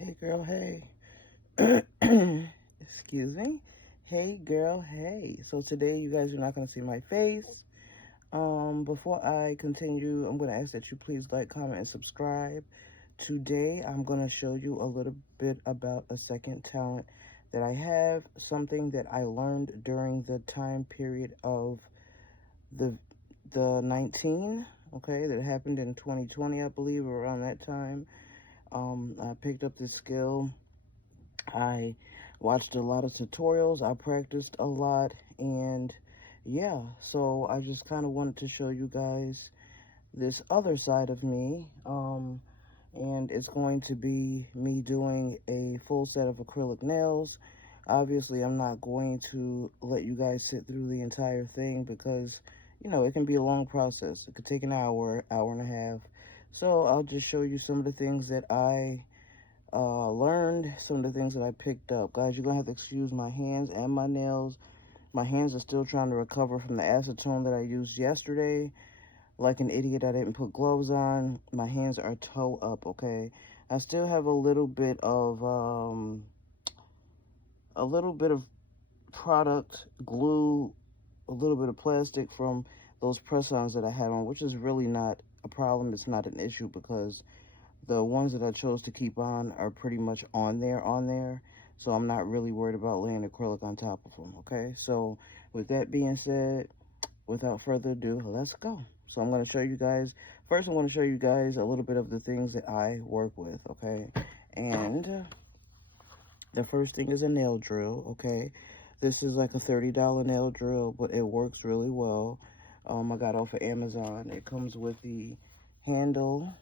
Hey girl, hey. Excuse me. Hey girl, hey. So today you guys are not going to see my face. Before I continue, I'm going to ask that you please like, comment, and subscribe. Today I'm going to show you a little bit about a second talent that I have, something that I learned during the time period of the 19, okay, that happened in 2020, I believe, around that time. I picked up this skill. I watched a lot of tutorials, I practiced a lot, and yeah, so I just kind of wanted to show you guys this other side of me. And it's going to be me doing a full set of acrylic nails. Obviously, I'm not going to let you guys sit through the entire thing because, it can be a long process. It could take an hour, hour and a half. So I'll just show you some of the things that I learned, some of the things that I picked up. Guys, you're going to have to excuse my hands and my nails. My hands are still trying to recover from the acetone that I used yesterday. Like an idiot, I didn't put gloves on. My hands are toe up, okay? I still have a little bit of product, glue, a little bit of plastic from those press-ons that I had on, which is really not a problem. It's not an issue because the ones that I chose to keep on are pretty much on there. So I'm not really worried about laying acrylic on top of them, okay? So with that being said, without further ado, let's go. So I'm going to show you guys, first I'm going to show you guys a little bit of the things that I work with, okay? And the first thing is a nail drill, okay? This is like a $30 nail drill, but it works really well. I got it off of Amazon. It comes with the handle,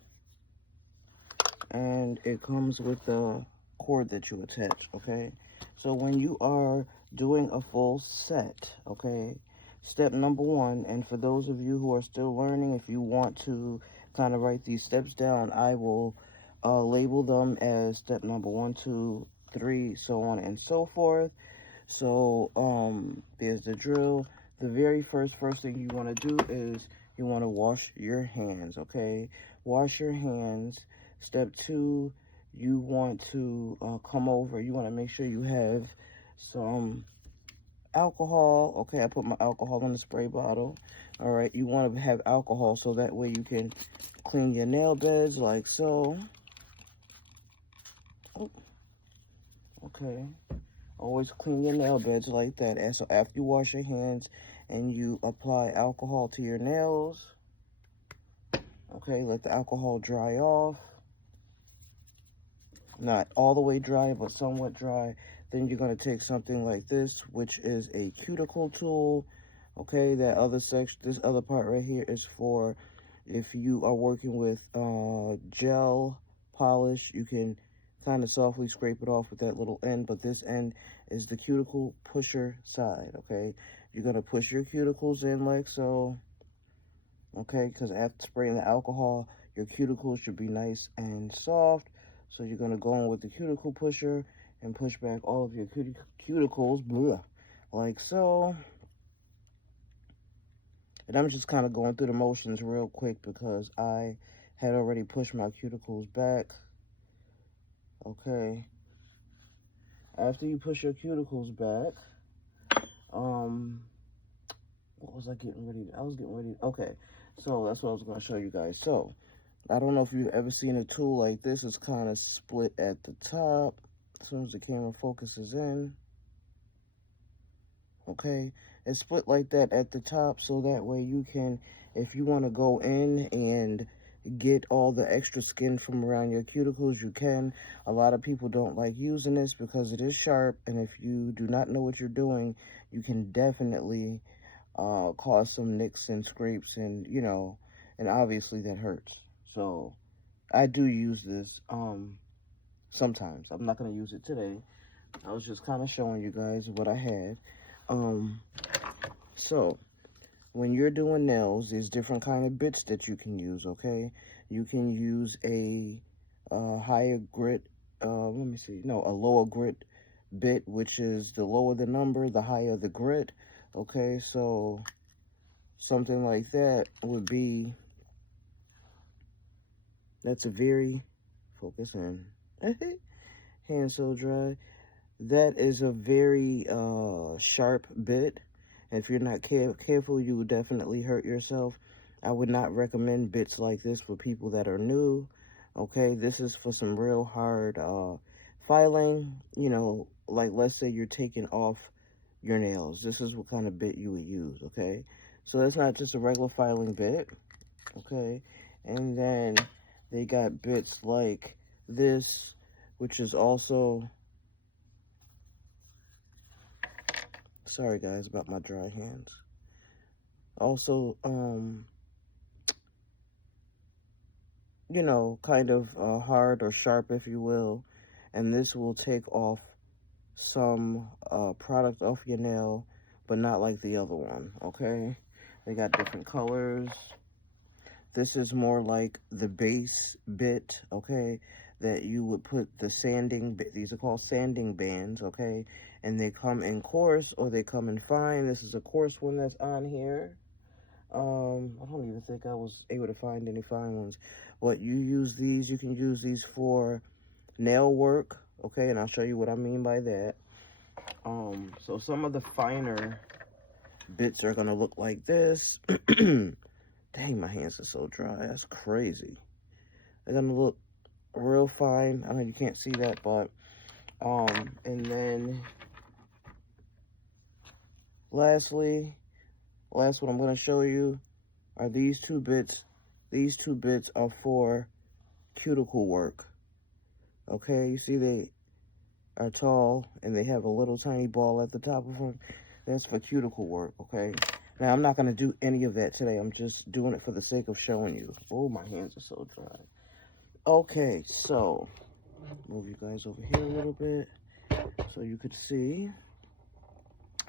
and it comes with the cord that you attach, okay? So when you are doing a full set, okay, step number one, and for those of you who are still learning, if you want to kind of write these steps down, I will label them as step number 1, 2, 3, so on and so forth. So there's the drill. The very first thing you want to do is you want to wash your hands, okay? Wash your hands. Step 2, you want to come over. You want to make sure you have some alcohol. Okay, I put my alcohol in the spray bottle. All right, you want to have alcohol so that way you can clean your nail beds like so. Oh, okay. Always clean your nail beds like that. And so after you wash your hands and you apply alcohol to your nails, okay, let the alcohol dry off. Not all the way dry, but somewhat dry. Then you're going to take something like this, which is a cuticle tool. Okay, that other section, this other part right here is for if you are working with gel polish, you can kind of softly scrape it off with that little end, but this end is the cuticle pusher side, okay? You're going to push your cuticles in like so, okay? Because after spraying the alcohol, your cuticles should be nice and soft. So you're going to go in with the cuticle pusher and push back all of your cuticles, blah, like so. And I'm just kind of going through the motions real quick because I had already pushed my cuticles back. Okay. After you push your cuticles back, what was I getting ready to, I was getting ready, okay. So that's what I was going to show you guys. So, I don't know if you've ever seen a tool like this. It's kind of split at the top. As soon as the camera focuses in. Okay, it's split like that at the top, so that way you can, if you want to go in and get all the extra skin from around your cuticles, you can. A lot of people don't like using this because it is sharp, and if you do not know what you're doing, you can definitely cause some nicks and scrapes, and and obviously that hurts. So I do use this sometimes. I'm not going to use it today. I was just kind of showing you guys what I had. um so when you're doing nails, there's different kind of bits that you can use, okay? You can use a higher grit, let me see, no, a lower grit bit, which is the lower the number, the higher the grit, okay? So something like that would be, that's a very, focus in, hand so dry. That is a very sharp bit. If you're not careful, you will definitely hurt yourself. I would not recommend bits like this for people that are new. Okay, this is for some real hard filing. You know, like let's say you're taking off your nails. This is what kind of bit you would use. Okay, so that's not just a regular filing bit. Okay, and then they got bits like this, which is also, sorry guys about my dry hands, also you know, kind of hard or sharp, if you will, and this will take off some product off your nail, but not like the other one. Okay, they got different colors. This is more like the base bit, okay, that you would put the sanding, these are called sanding bands, okay, and they come in coarse or they come in fine. This is a coarse one that's on here. I don't even think I was able to find any fine ones, but you use these, you can use these for nail work, okay, and I'll show you what I mean by that. So some of the finer bits are gonna look like this. Dang, my hands are so dry. That's crazy. They're gonna look real fine. I know you can't see that, but and then last one I'm gonna show you are these two bits. These two bits are for cuticle work. Okay, you see they are tall and they have a little tiny ball at the top of them. That's for cuticle work. Okay. Now, I'm not going to do any of that today. I'm just doing it for the sake of showing you. Oh, my hands are so dry. Okay, so, move you guys over here a little bit so you could see.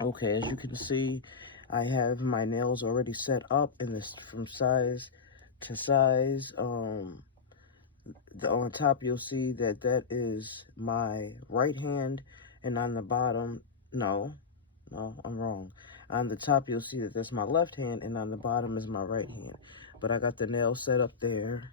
Okay, as you can see, I have my nails already set up in this from size to size. On top, you'll see that that is my right hand, and on the bottom, no, I'm wrong. On the top, you'll see that that's my left hand, and on the bottom is my right hand. But I got the nail set up there.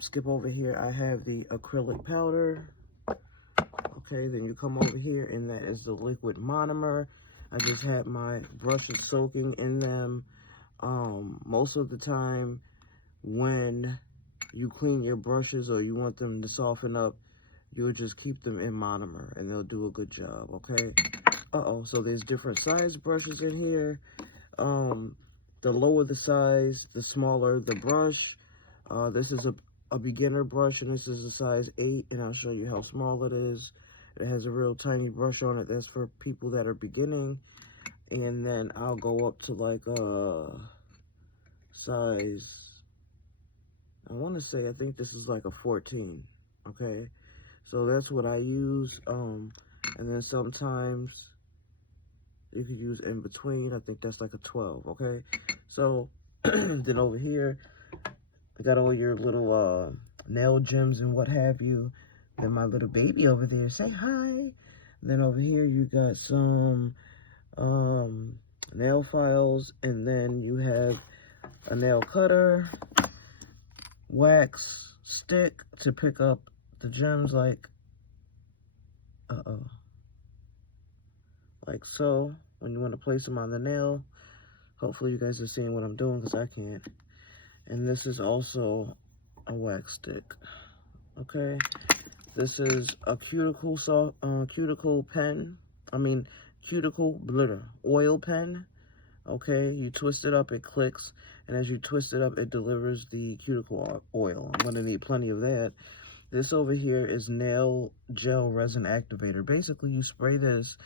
Skip over here. I have the acrylic powder. Okay, then you come over here, and that is the liquid monomer. I just had my brushes soaking in them. Most of the time, when you clean your brushes or you want them to soften up, you'll just keep them in monomer, and they'll do a good job, okay? So there's different size brushes in here. The lower the size, the smaller the brush. This is a beginner brush, and this is a size 8, and I'll show you how small it is. It has a real tiny brush on it. That's for people that are beginning. And then I'll go up to like size, I want to say, I think this is like a 14, okay? So that's what I use. And then sometimes you could use in between. I think that's like a 12, okay? So then over here, I got all your little nail gems and what have you. Then my little baby over there, say hi. Then over here you got some nail files, and then you have a nail cutter, wax stick to pick up the gems like so, when you want to place them on the nail. Hopefully you guys are seeing what I'm doing, because I can't. And this is also a wax stick. Okay, this is a cuticle pen. Cuticle oil pen. Okay, you twist it up, it clicks, and as you twist it up, it delivers the cuticle oil. I'm gonna need plenty of that. This over here is nail gel resin activator. Basically, you spray this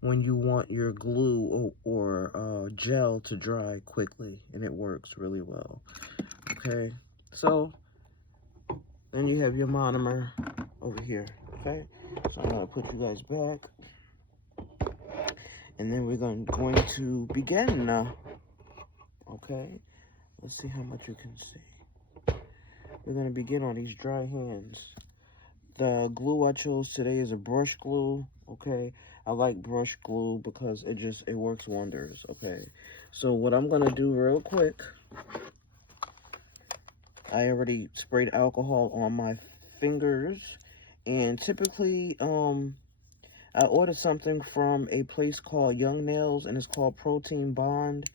when you want your glue or gel to dry quickly, and it works really well. Okay, so then you have your monomer over here. Okay, so I'm gonna put you guys back, and then we're going to begin now. Okay, let's see how much you can see. We're gonna begin on these dry hands. The glue I chose today is a brush glue. Okay, I like brush glue because it works wonders. Okay, so what I'm gonna do real quick, I already sprayed alcohol on my fingers, And typically, I ordered something from a place called Young Nails, and it's called Protein Bond.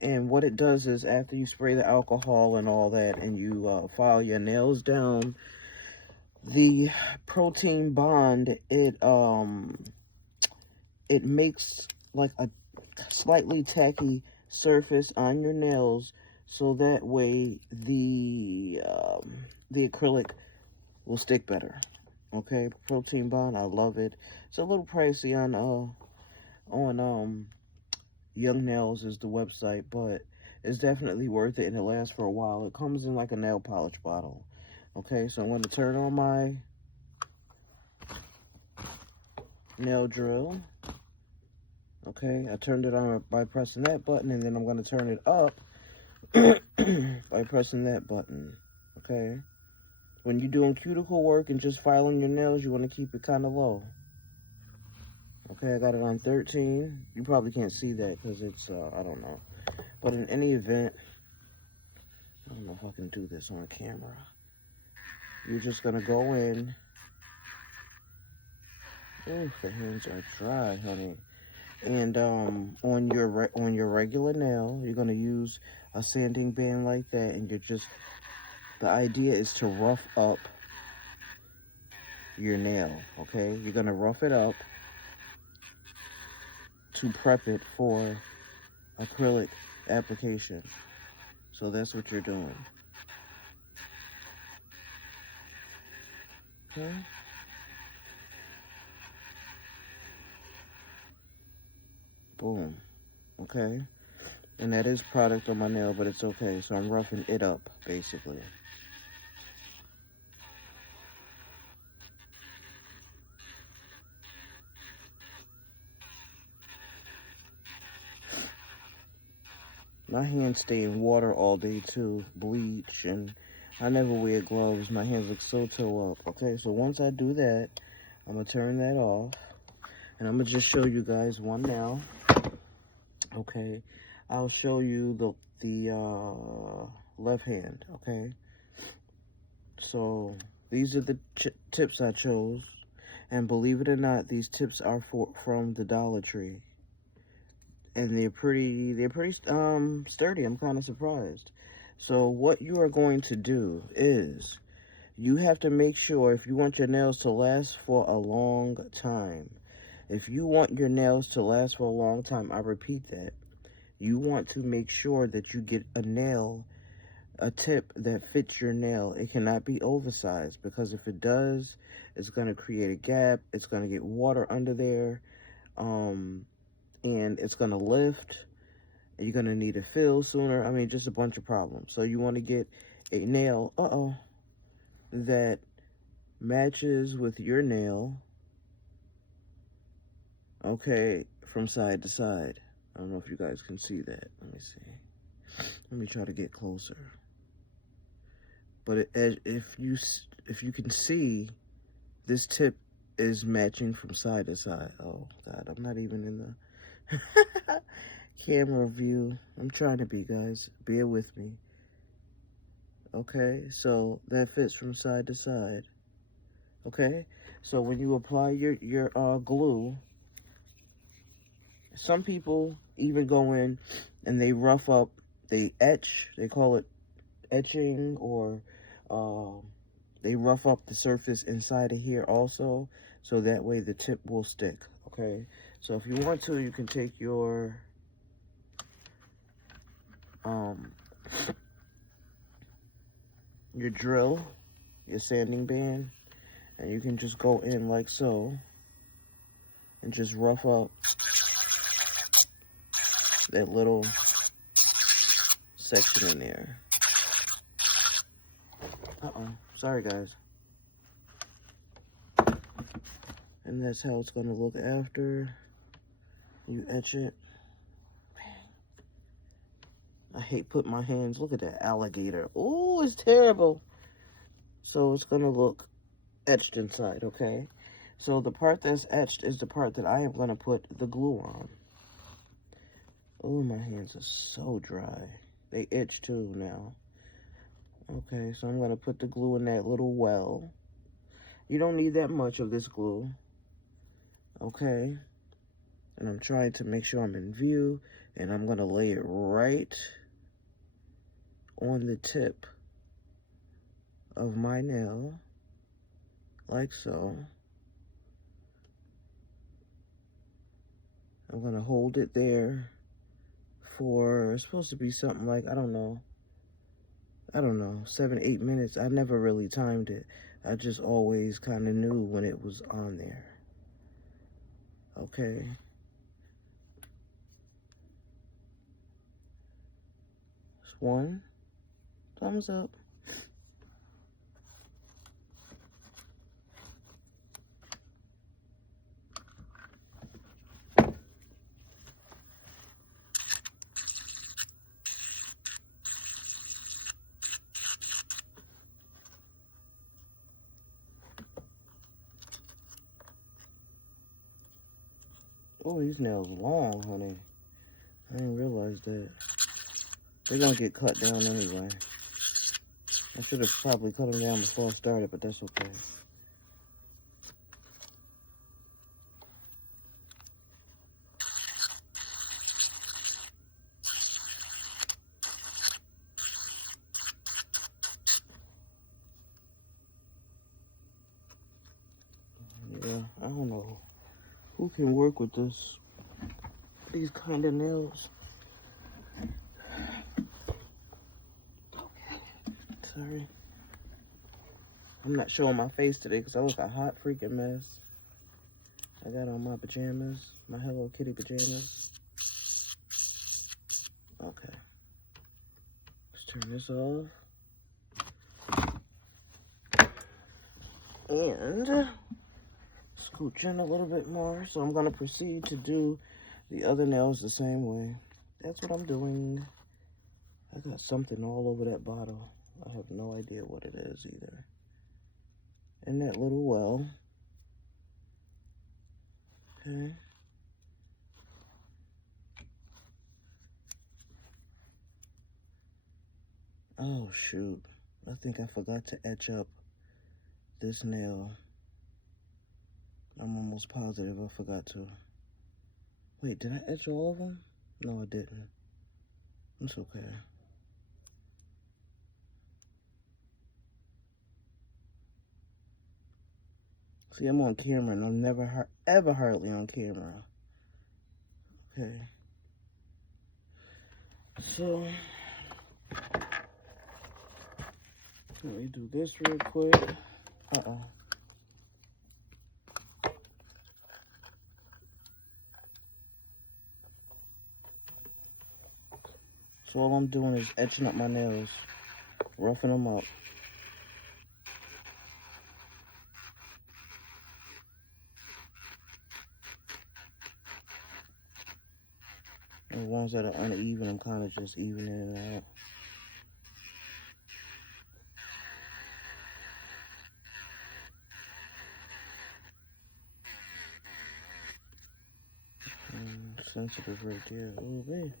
And what it does is, after you spray the alcohol and all that, and you file your nails down, the Protein Bond, it makes like a slightly tacky surface on your nails, so that way the acrylic will stick better. Okay, Protein Bond, I love it. It's a little pricey on Young Nails is the website, but it's definitely worth it, and it lasts for a while. It comes in like a nail polish bottle. Okay, so I'm going to turn on my nail drill. Okay, I turned it on by pressing that button, and then I'm going to turn it up by pressing that button. Okay, when you're doing cuticle work and just filing your nails, you want to keep it kind of low. Okay, I got it on 13. You probably can't see that because it's, I don't know. But in any event, I don't know if I can do this on camera. You're just going to go in. Ooh, the hands are dry, honey. And on your regular nail, you're going to use a sanding band like that, and the idea is to rough up your nail, okay? You're going to rough it up to prep it for acrylic application. So that's what you're doing. Okay? Boom. Okay? And that is product on my nail, but it's okay. So I'm roughing it up, basically. My hands stay in water all day, too. Bleach, and I never wear gloves. My hands look so toe up. Okay, so once I do that, I'm going to turn that off. And I'm going to just show you guys one now. Okay, I'll show you the left hand, okay? So these are the tips I chose. And believe it or not, these tips are from the Dollar Tree. And they're pretty sturdy. I'm kind of surprised. So what you are going to do is you have to make sure, if you want your nails to last for a long time, if you want your nails to last for a long time, I repeat that, you want to make sure that you get a tip that fits your nail. It cannot be oversized, because if it does, it's going to create a gap. It's going to get water under there. And it's going to lift. You're going to need a fill sooner. I mean, just a bunch of problems. So you want to get a nail, that matches with your nail, okay, from side to side. I don't know if you guys can see that. Let me see. Let me try to get closer. But if you can see, this tip is matching from side to side. Oh, God, I'm not even in the camera view. I'm trying to be, guys. Bear with me. Okay, so that fits from side to side. Okay, so when you apply your glue, some people even go in and they rough up, they etch, they call it etching, or they rough up the surface inside of here also, so that way the tip will stick. Okay, so if you want to, you can take your drill, your sanding band, and you can just go in like so and just rough up that little section in there. Sorry, guys. And that's how it's gonna look after you etch it. I hate putting my hands, look at that alligator. Oh, it's terrible. So it's gonna look etched inside, okay? So the part that's etched is the part that I am gonna put the glue on. Oh, my hands are so dry. They itch too now. Okay, so I'm gonna put the glue in that little well. You don't need that much of this glue, okay? And I'm trying to make sure I'm in view, and I'm gonna lay it right on the tip of my nail, like so. I'm gonna hold it there for, it's supposed to be something like, I don't know, 7-8 minutes. I never really timed it. I just always kind of knew when it was on there. Okay. It's one. Thumbs up. Oh, these nails long, honey. I didn't realize that. They're gonna get cut down anyway. I should have probably cut them down before I started, but that's okay. Yeah, I don't know who can work with these kind of nails. Sorry. I'm not showing my face today because I look a hot freaking mess. I got on my pajamas, my Hello Kitty pajamas. Okay. Let's turn this off. And scooch in a little bit more. So I'm going to proceed to do the other nails the same way. That's what I'm doing. I got something all over that bottle. I have no idea what it is either. In that little well. Okay. Oh, shoot. I think I forgot to etch up this nail. I'm almost positive I forgot to. Wait, did I etch all of them? No, I didn't. It's okay. See, I'm on camera, and I'm never, ever hardly on camera. Okay. So, let me do this real quick. Uh-oh. So all I'm doing is etching up my nails, roughing them up. And the ones that are uneven, I'm kind of just evening it out. Sensitive right there. Oh, man.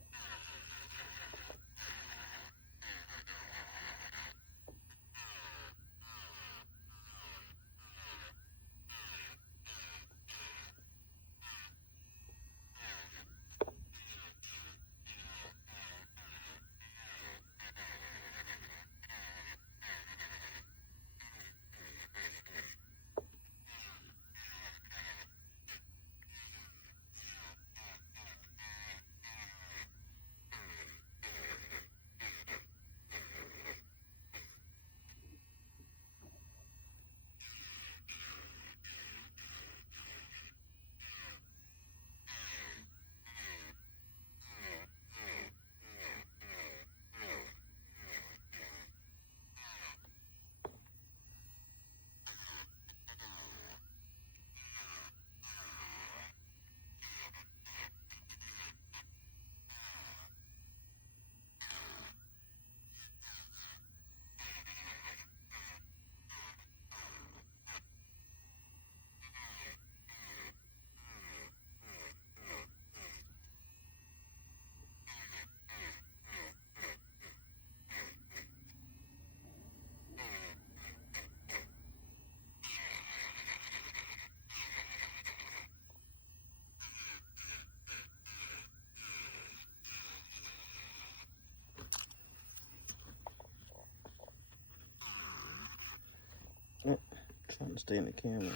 Trying to stay in the camera.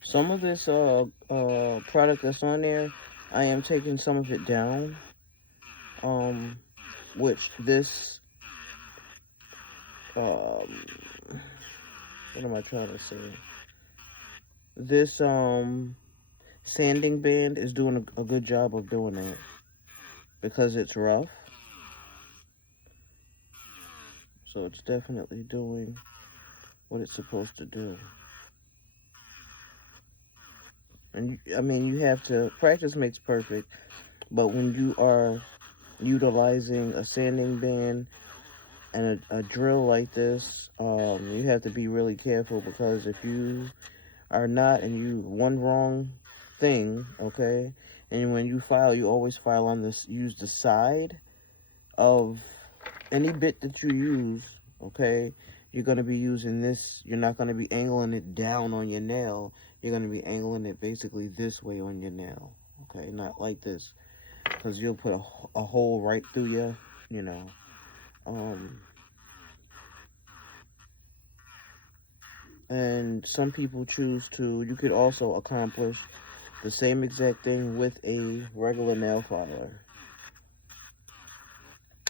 Some of this product that's on there, I am taking some of it down. Which this what am I trying to say? This sanding band is doing a good job of doing that because it's rough. So it's definitely doing what it's supposed to do. And I mean, you have to practice makes perfect, but when you are utilizing a sanding band and a drill like this, you have to be really careful, because if you are not, and you one wrong thing, okay, and when you file, you always file on this, use the side of any bit that you use, okay. You're going to be using this, you're not going to be angling it down on your nail, you're going to be angling it basically this way on your nail, okay, not like this, because you'll put a hole right through your, you know. And some people choose to, you could also accomplish the same exact thing with a regular nail filer.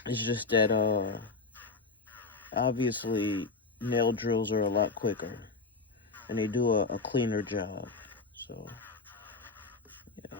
It's just that obviously nail drills are a lot quicker and they do a cleaner job. So yeah.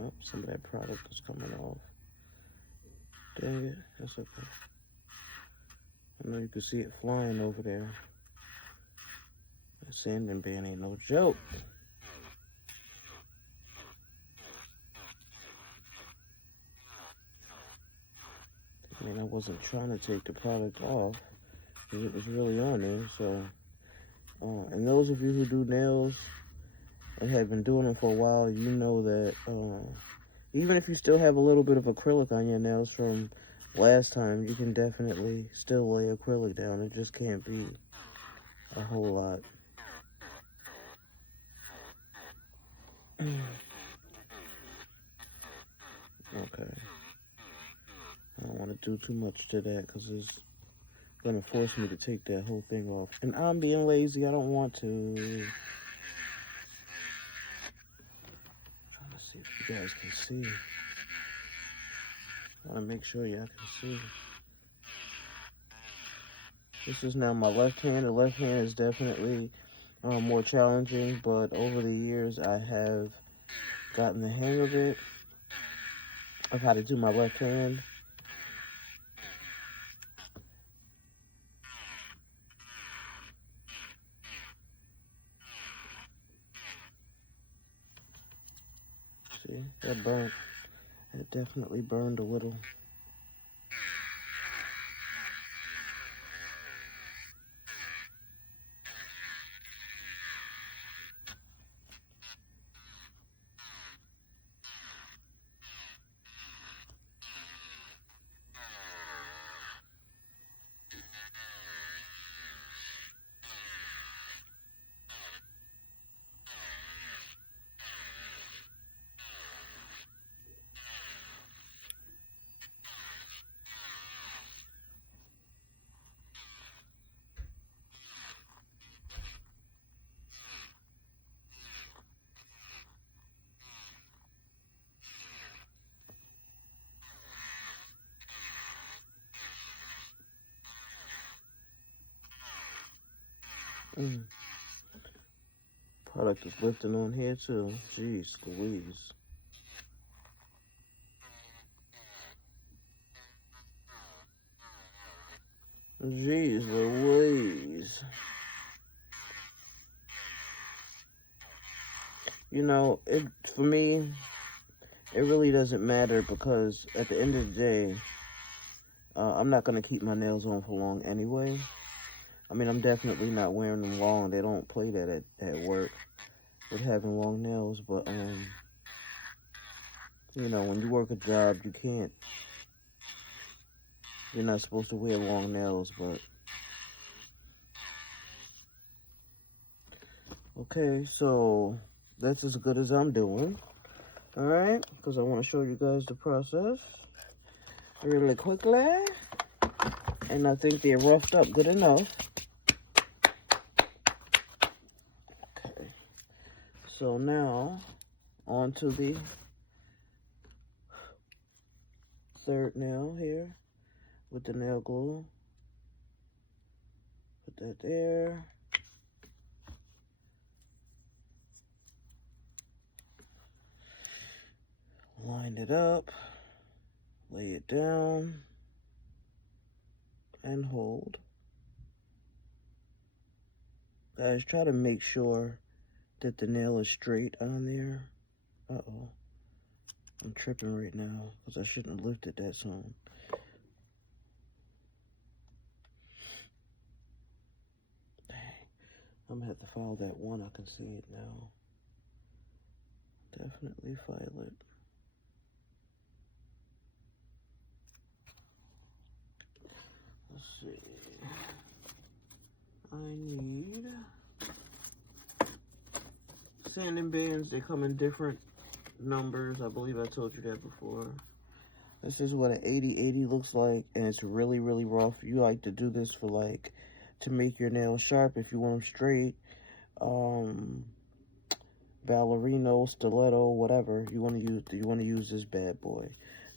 Oh, some of that product is coming off. Dang it, that's okay. I know you can see it flying over there. That sanding band ain't no joke. I mean, I wasn't trying to take the product off, because it was really on there. So, and those of you who do nails and have been doing them for a while, you know that even if you still have a little bit of acrylic on your nails from last time, you can definitely still lay acrylic down. It just can't be a whole lot. Okay. I don't want to do too much to that, because it's going to force me to take that whole thing off. And I'm being lazy. I don't want to. Trying to see if you guys can see. I want to make sure y'all can see. This is now my left hand. The left hand is definitely more challenging, but over the years I have gotten the hang of it, of how to do my left hand. See, that burnt. It definitely burned a little. Product is lifting on here too. Jeez Louise. Jeez Louise. You know, for me, it really doesn't matter, because at the end of the day, I'm not going to keep my nails on for long anyway. I mean, I'm definitely not wearing them long. They don't play that at work with having long nails. But, you know, when you work a job, you're not supposed to wear long nails. But, okay, so that's as good as I'm doing. All right, because I want to show you guys the process really quickly. And I think they're roughed up good enough. Okay, so now on to the third nail here with the nail glue. Put that there. Line it up. Lay it down. And hold. Guys, try to make sure that the nail is straight on there. Uh-oh. I'm tripping right now because I shouldn't have lifted that soon. Dang. I'm going to have to file that one. I can see it now. Definitely file it. Let's see. I need sanding bands. They come in different numbers. I believe I told you that before. This is what an 80/80 looks like, and it's really, really rough. You like to do this for like to make your nails sharp if you want them straight. Ballerino, stiletto, whatever you want to use. You want to use this bad boy.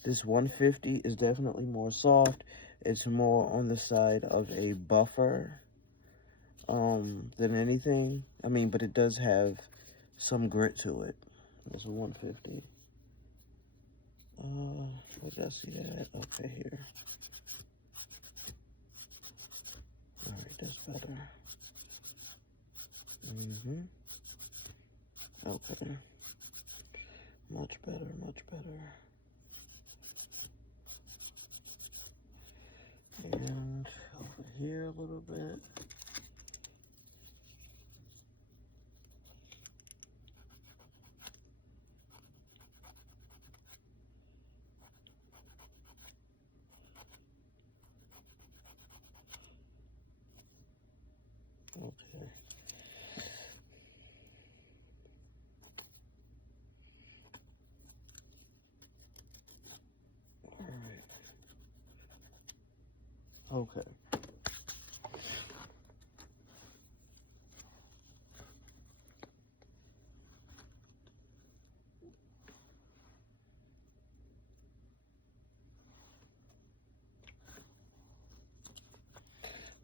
This 150 is definitely more soft. It's more on the side of a buffer than anything. I mean, but it does have some grit to it. It's a 150. Where did I see that? Okay, here. Alright, that's better. Okay. Much better, much better. And over here a little bit. Okay. Okay.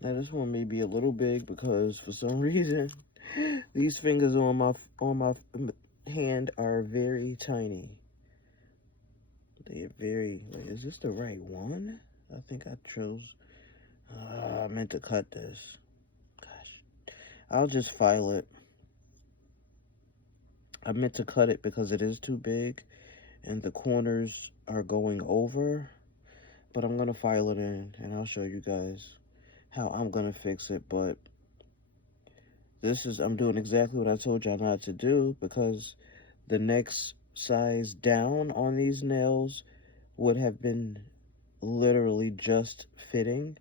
Now this one may be a little big because for some reason these fingers on my hand are very tiny. They are very. Wait, is this the right one? I think I chose. I meant to cut this. Gosh, I'll just file it. I meant to cut it because it is too big and the corners are going over, but I'm gonna file it in and I'll show you guys how I'm gonna fix it. But I'm doing exactly what I told y'all not to do, because the next size down on these nails would have been literally just fitting.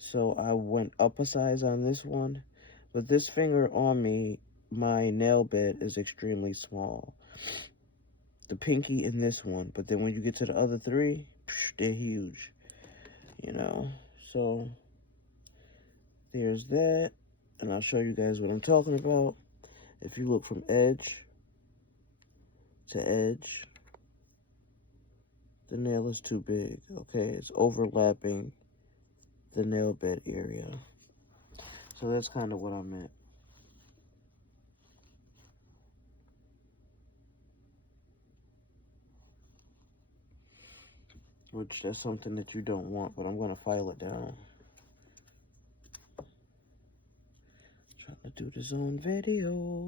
So I went up a size on this one, but this finger on me, my nail bed is extremely small. The pinky in this one, but then when you get to the other three, they're huge, you know. So there's that, and I'll show you guys what I'm talking about. If you look from edge to edge, the nail is too big, okay? It's overlapping the nail bed area. So that's kind of what I meant. Which, that's something that you don't want, but I'm going to file it down. Trying to do this on video.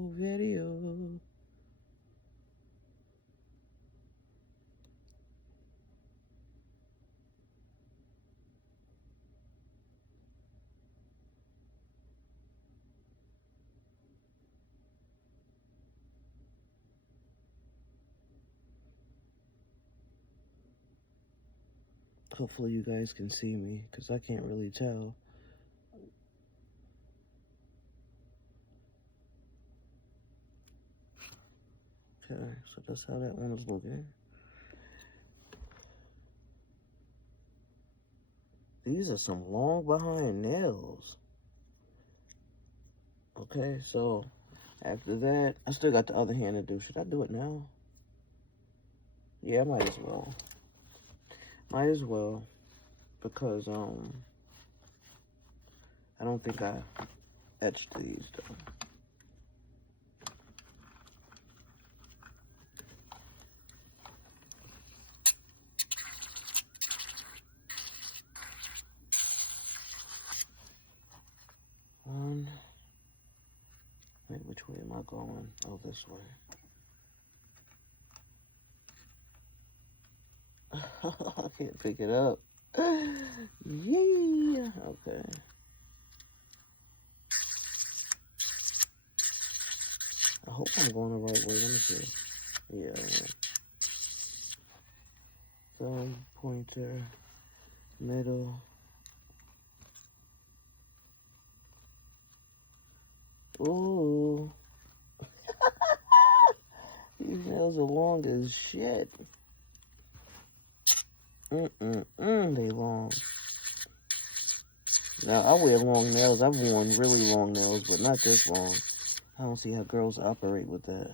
Hopefully you guys can see me, because I can't really tell. Okay, so that's how that one is looking. These are some long behind nails. Okay, so after that, I still got the other hand to do. Should I do it now? Yeah, I might as well. Might as well, because I don't think I etched these though. One. Wait, which way am I going? Oh, this way. I can't pick it up. Yeah. Okay. I hope I'm going the right way. Let me see. Yeah. Thumb, pointer, middle. Ooh. These nails are long as shit. They long. Now, I wear long nails. I've worn really long nails, but not this long. I don't see how girls operate with that.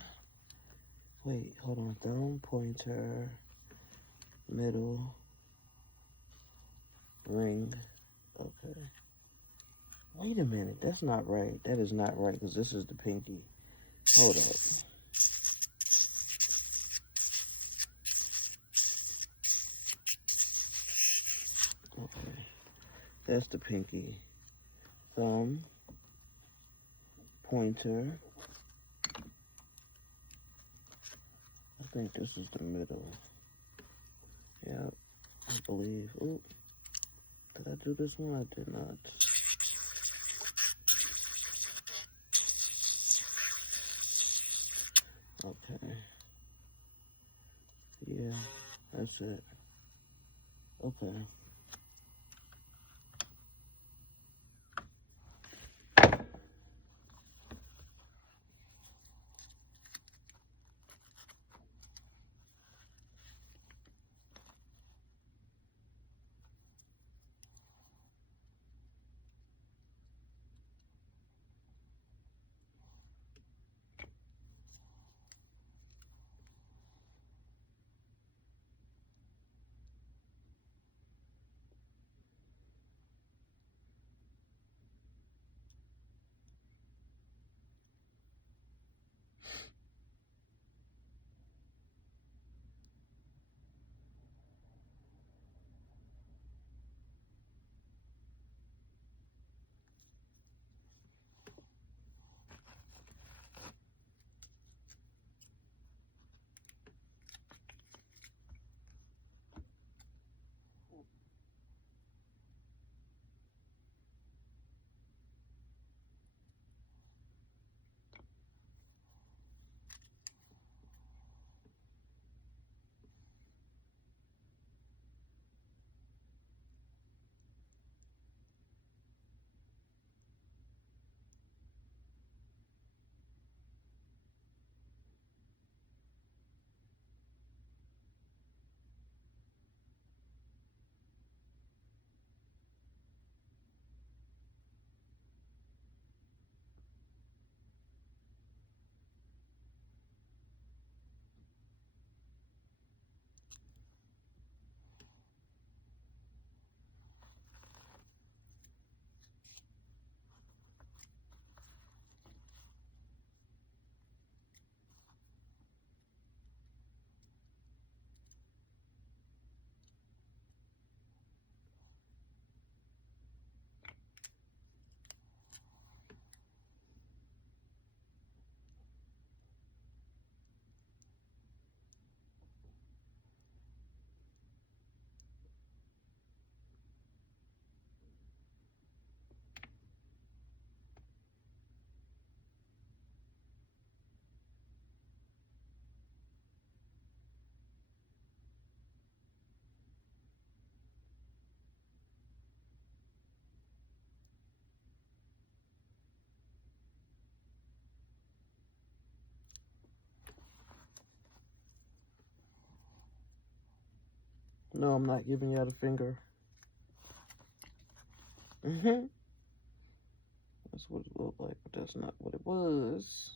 Wait, hold on. Thumb, pointer, middle, ring. Okay. Wait a minute. That's not right. That is not right, because this is the pinky. Hold up. Okay. That's the pinky. Thumb, pointer. I think this is the middle. Yep, I believe. Ooh, did I do this one? I did not. Okay. Yeah, that's it. Okay. No, I'm not giving y'all the finger. Mm-hmm. That's what it looked like, but that's not what it was.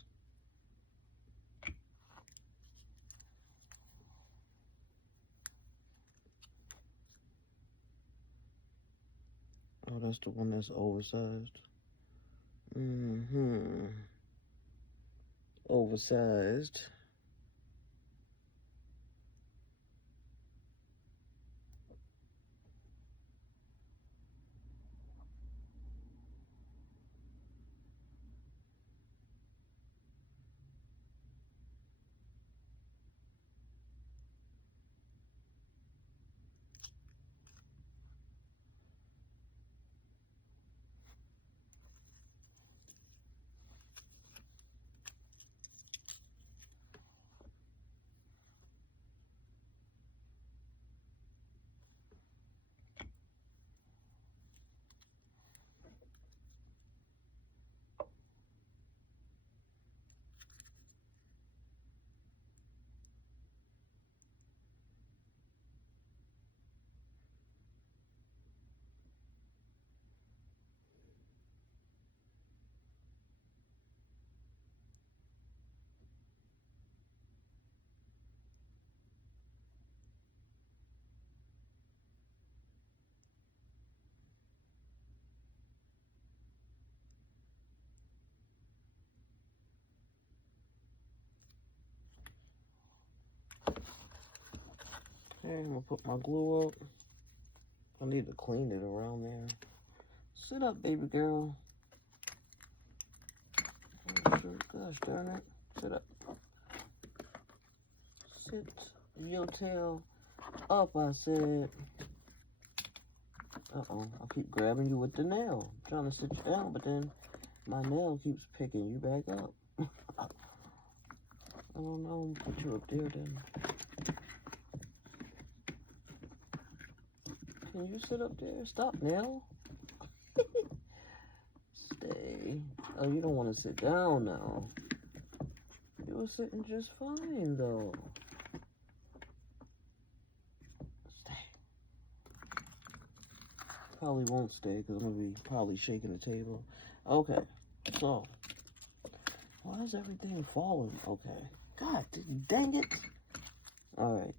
Oh, that's the one that's oversized. Mm-hmm. Oversized. Okay, I'm gonna put my glue up. I need to clean it around there. Sit up, baby girl. Gosh darn it. Sit up. Sit your tail up, I said. Uh-oh, I keep grabbing you with the nail. I'm trying to sit you down, but then my nail keeps picking you back up. I don't know, put you up there then. Can you sit up there? Stop now. Stay. Oh, you don't want to sit down now. You were sitting just fine, though. Stay. Probably won't stay because I'm going to be probably shaking the table. Okay, so. Why is everything falling? Okay. God, dang it. Alright.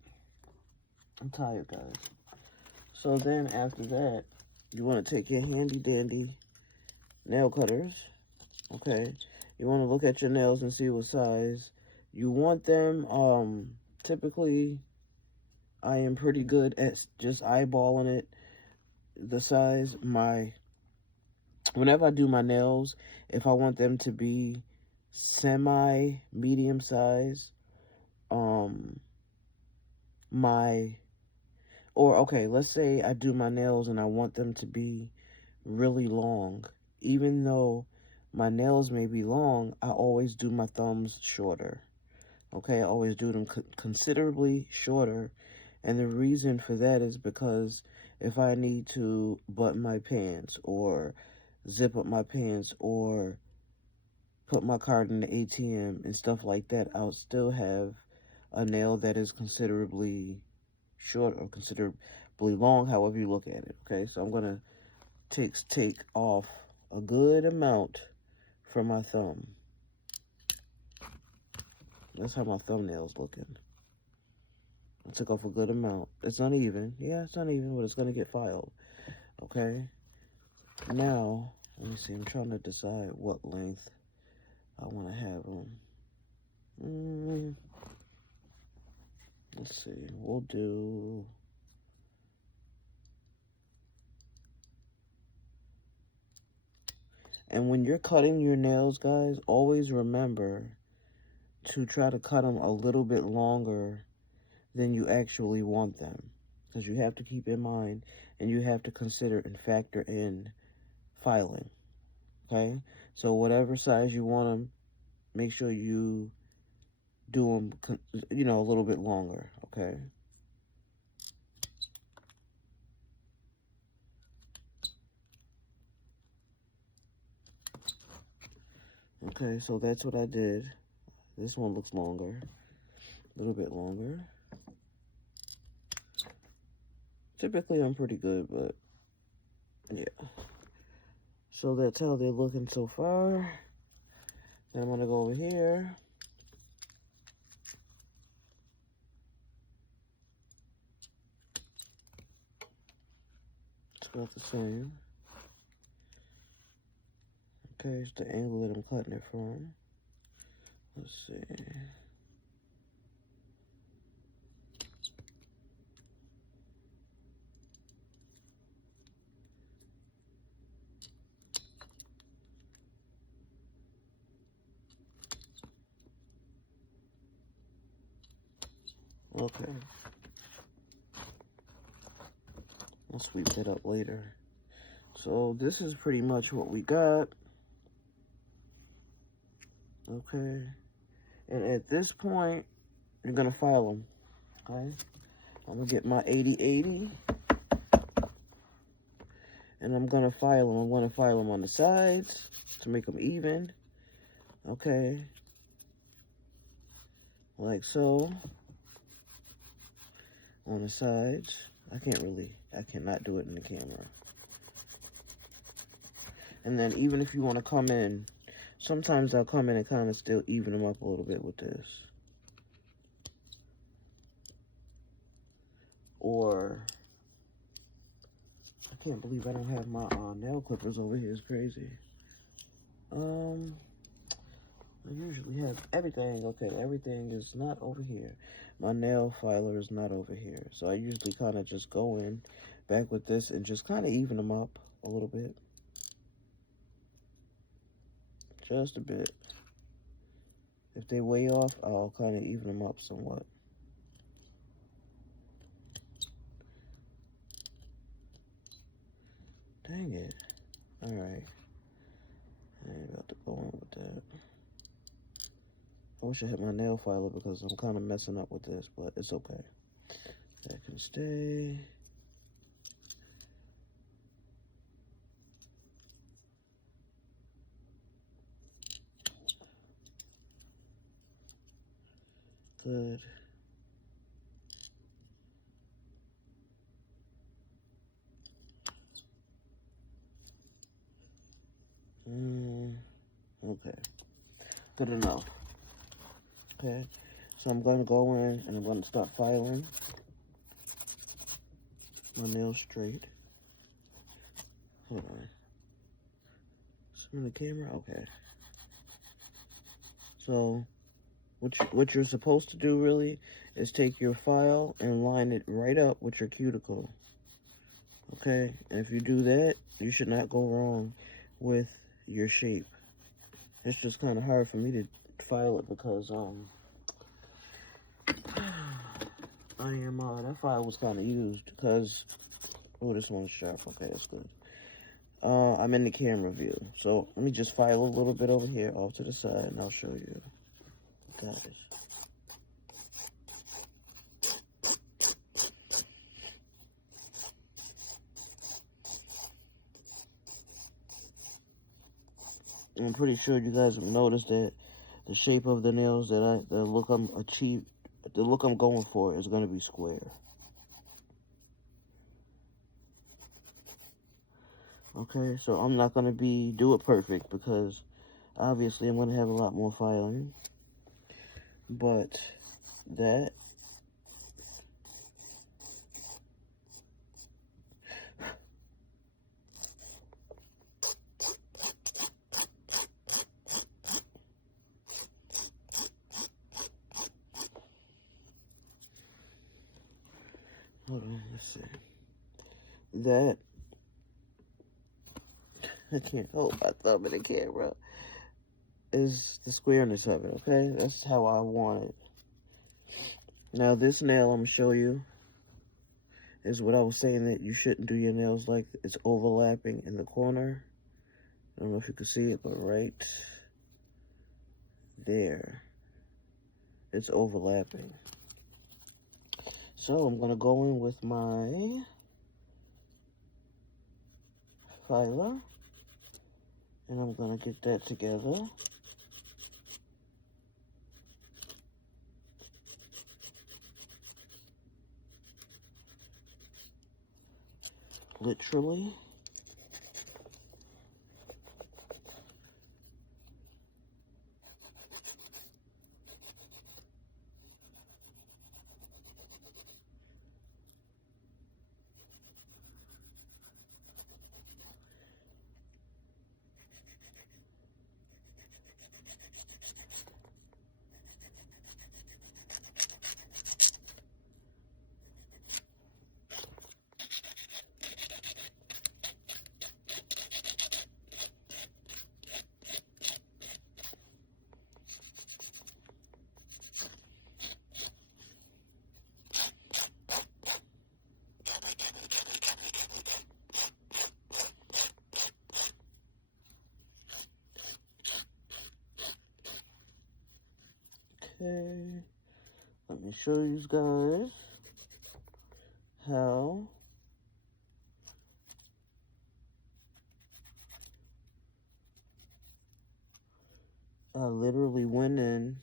I'm tired, guys. So then after that, you want to take your handy dandy nail cutters. Okay. You want to look at your nails and see what size. You want them, typically, I am pretty good at just eyeballing it. The size, whenever I do my nails, if I want them to be semi-medium size, okay, let's say I do my nails and I want them to be really long. Even though my nails may be long, I always do my thumbs shorter. Okay, I always do them considerably shorter. And the reason for that is because if I need to button my pants or zip up my pants or put my card in the ATM and stuff like that, I'll still have a nail that is considerably short or considerably long, however you look at it. Okay, so I'm gonna take off a good amount from my thumb. That's how my thumbnail's looking. I took off a good amount. It's uneven. Yeah, it's uneven, but it's gonna get filed. Okay. Now, let me see. I'm trying to decide what length I want to have them. Let's see. We'll do. And when you're cutting your nails, guys, always remember to try to cut them a little bit longer than you actually want them. Because you have to keep in mind and you have to consider and factor in filing. Okay? So whatever size you want them, make sure you do them, a little bit longer. Okay? Okay, so that's what I did. This one looks longer. A little bit longer. Typically, I'm pretty good, but yeah. So that's how they're looking so far. Then I'm going to go over here. It's about the same. Okay, it's the angle that I'm cutting it from. Let's see. Okay. I'll sweep that up later. So this is pretty much what we got. Okay. And at this point, you're going to file them. Okay. I'm going to get my 80/80. And I'm going to file them. I'm going to file them on the sides to make them even. Okay. Like so. On the sides. I cannot do it in the camera. And then even if you want to come in, sometimes I'll come in and kind of still even them up a little bit with this. Or, I can't believe I don't have my nail clippers over here. It's crazy. I usually have everything. Okay, everything is not over here. My nail filer is not over here. So I usually kind of just go in back with this and just kind of even them up a little bit. Just a bit. If they way off, I'll kind of even them up somewhat. Dang it. Alright. I ain't about to go on with that. I wish I had my nail filer because I'm kind of messing up with this, but it's okay. That can stay. Good. Okay. Good enough. Okay. So I'm going to go in and I'm going to start filing my nails straight. Hold on. Is it in the camera? Okay. So what you're supposed to do really is take your file and line it right up with your cuticle. Okay? And if you do that, you should not go wrong with your shape. It's just kind of hard for me to file it because that file was kind of used because, oh, this one's sharp. Okay, that's good. I'm in the camera view, so let me just file a little bit over here off to the side and I'll show you. Got it. I'm pretty sure you guys have noticed that the shape of the nails the look I'm going for is going to be square. Okay, so I'm not going to do it perfect because obviously I'm going to have a lot more filing. But that hold on, let's see. That I can't hold my thumb in the camera. Is the squareness of it, okay? That's how I want it. Now this nail I'm gonna show you is what I was saying that you shouldn't do your nails like it's overlapping in the corner. I don't know if you can see it, but right there, it's overlapping. So I'm gonna go in with my filer and I'm gonna get that together. literally. Okay, let me show you guys how I literally went in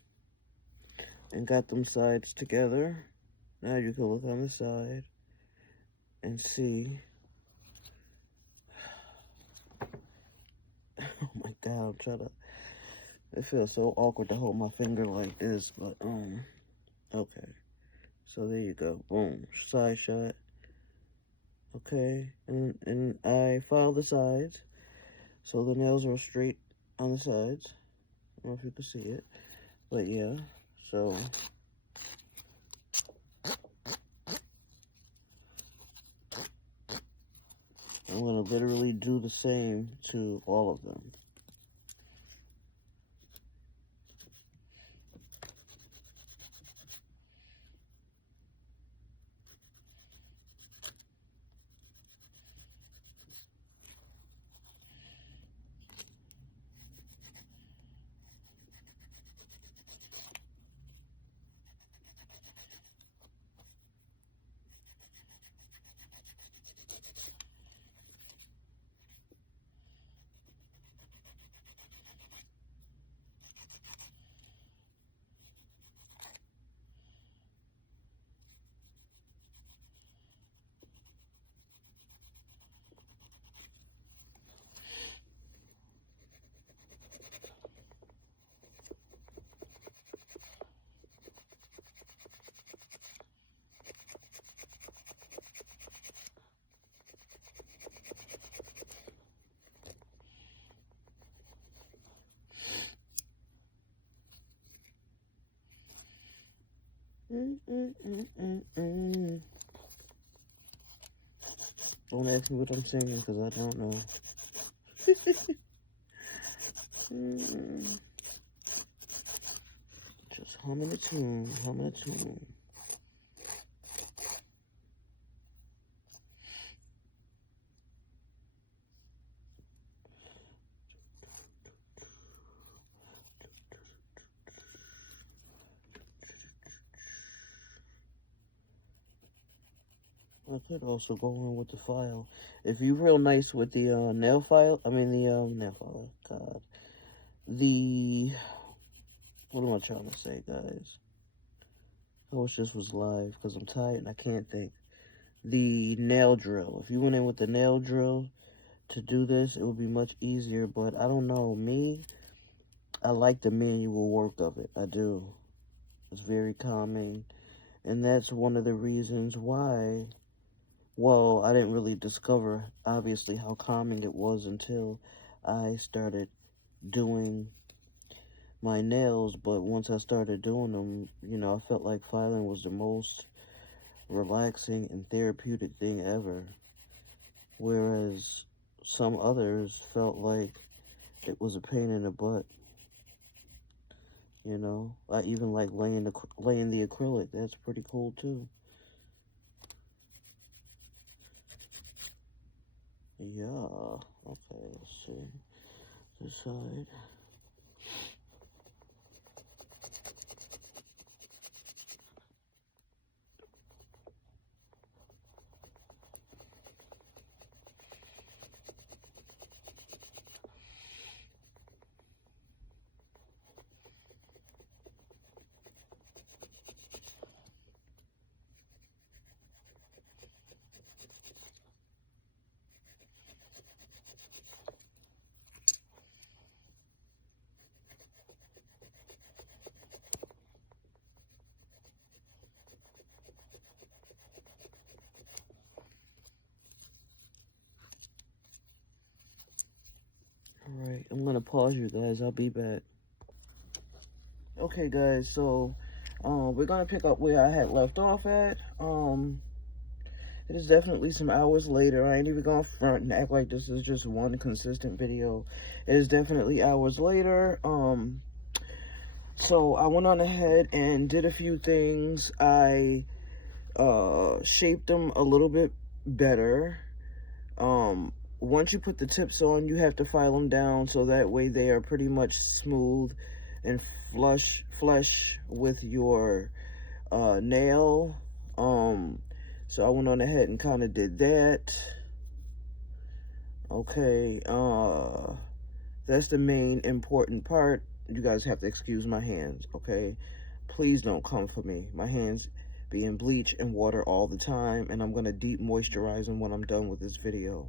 and got them sides together. Now you can look on the side and see. Oh my god, I'm trying to. It feels so awkward to hold my finger like this, but okay. So there you go. Boom, side shot. Okay, and I filed the sides, so the nails are straight on the sides. I don't know if you can see it, but yeah. So I'm gonna literally do the same to all of them. Don't ask me what I'm singing because I don't know. Just humming a tune, humming a tune. I could also go in with the file. If you're real nice with the nail file, I mean the nail file, God. What am I trying to say, guys? I wish this was live because I'm tired and I can't think. The nail drill. If you went in with the nail drill to do this, it would be much easier, but I don't know. Me, I like the manual work of it. I do. It's very calming. And that's one of the reasons why, well, I didn't really discover, obviously, how calming it was until I started doing my nails. But once I started doing them, you know, I felt like filing was the most relaxing and therapeutic thing ever. Whereas some others felt like it was a pain in the butt. You know, I even like laying the acrylic. That's pretty cool too. Yeah. Okay, let's see. This side. Alright, I'm gonna pause you guys. I'll be back. Okay, guys, so we're gonna pick up where I had left off at. It is definitely some hours later. I ain't even gonna front and act like this is just one consistent video. It is definitely hours later. So I went on ahead and did a few things. I shaped them a little bit better. Once you put the tips on, you have to file them down so that way they are pretty much smooth and flush with your nail. So I went on ahead and kind of did that. Okay, that's the main important part. You guys have to excuse my hands, okay? Please don't come for me. My hands be in bleach and water all the time, and I'm gonna deep moisturize them when I'm done with this video.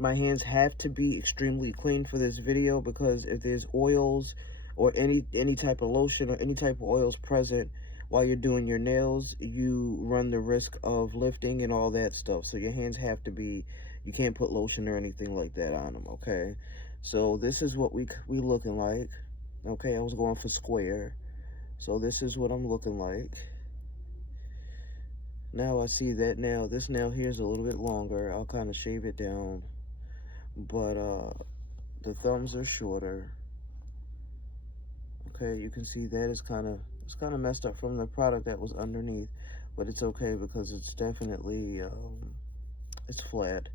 My hands have to be extremely clean for this video because if there's oils or any type of lotion or any type of oils present while you're doing your nails, you run the risk of lifting and all that stuff. So your hands have to be, you can't put lotion or anything like that on them, okay? So this is what we looking like. Okay, I was going for square. So this is what I'm looking like. Now I see that nail. This nail here is a little bit longer. I'll kind of shave it down. But the thumbs are shorter. Okay, you can see that it's kind of messed up from the product that was underneath, but it's okay because it's definitely it's flat,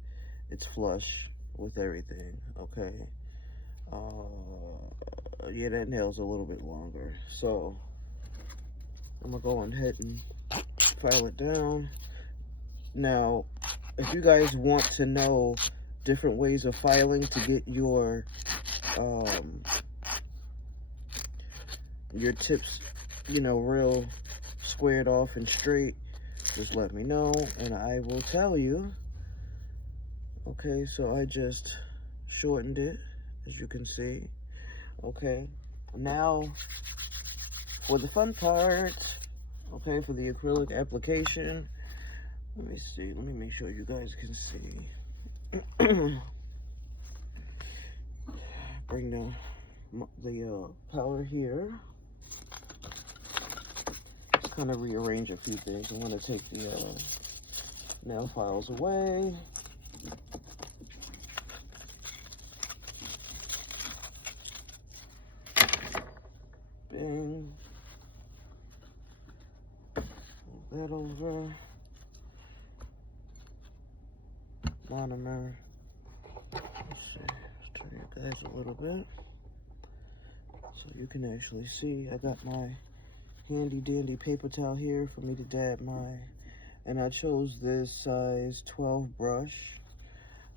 it's flush with everything. Okay, yeah, that nail's a little bit longer, so I'm gonna go ahead and file it down. Now, if you guys want to know different ways of filing to get your tips, you know, real squared off and straight, just let me know and I will tell you. Okay, so I just shortened it, as you can see. Okay, now for the fun part, okay, for the acrylic application. Let me see, let me make sure you guys can see. Bring the powder here. Just kind of rearrange a few things. I want to take the nail files away. Bing. Move that over. Monomer. Let's see. Let's turn you guys a little bit so you can actually see. I got my handy dandy paper towel here for me to dab my, and I chose this size 12 brush.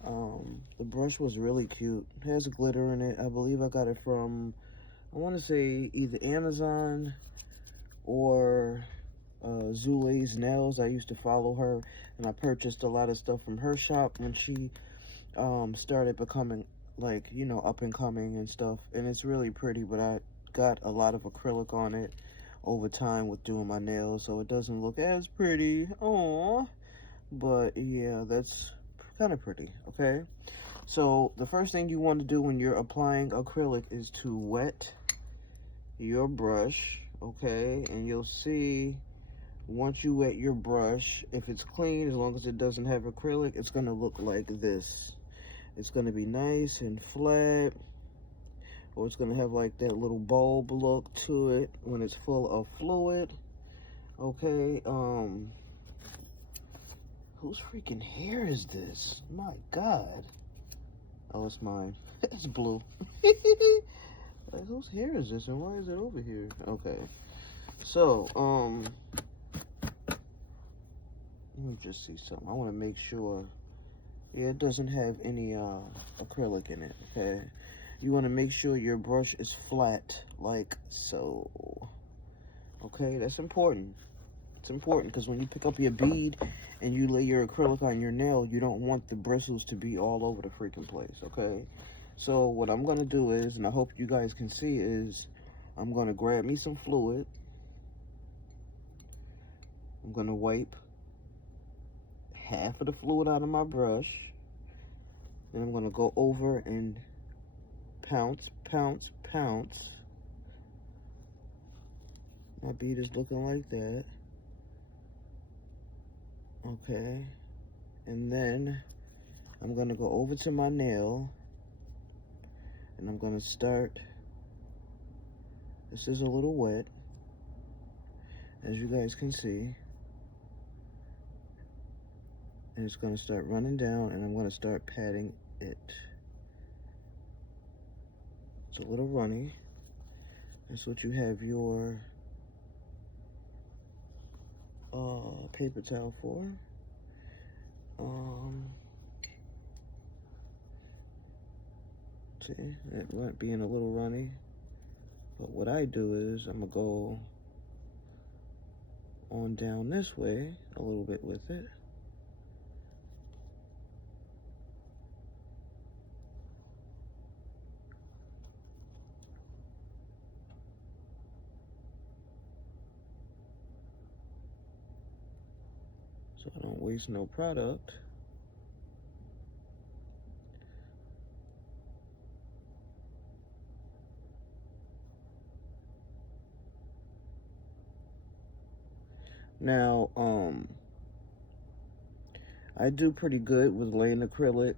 The brush was really cute. It has glitter in it. I believe I got it from, I want to say either Amazon or Zule's Nails. I used to follow her and I purchased a lot of stuff from her shop when she started becoming, like, you know, up and coming and stuff, and it's really pretty. But I got a lot of acrylic on it over time with doing my nails, so it doesn't look as pretty. Aww. But yeah, that's kind of pretty. Okay, so the first thing you want to do when you're applying acrylic is to wet your brush. Okay, and you'll see once you wet your brush, if it's clean, as long as it doesn't have acrylic, it's going to look like this. It's going to be nice and flat, or it's going to have like that little bulb look to it when it's full of fluid. Okay, whose freaking hair is this? My God. Oh, it's mine. It's blue. Like, whose hair is this and why is it over here? Okay, so let me just see something. I want to make sure, yeah, it doesn't have any acrylic in it. Okay, you want to make sure your brush is flat like so. Okay, that's important. It's important because when you pick up your bead and you lay your acrylic on your nail, you don't want the bristles to be all over the freaking place. Okay, so what I'm going to do is, and I hope you guys can see, is I'm going to grab me some fluid. I'm going to wipe half of the fluid out of my brush. Then I'm going to go over and pounce, pounce, pounce. My bead is looking like that. Okay. And then I'm going to go over to my nail and I'm going to start. This is a little wet, as you guys can see. And it's going to start running down and I'm going to start patting it. It's a little runny. That's what you have your paper towel for. See, it might being a little runny. But what I do is I'm gonna go on down this way a little bit with it. So I don't waste no product. Now, I do pretty good with laying acrylic.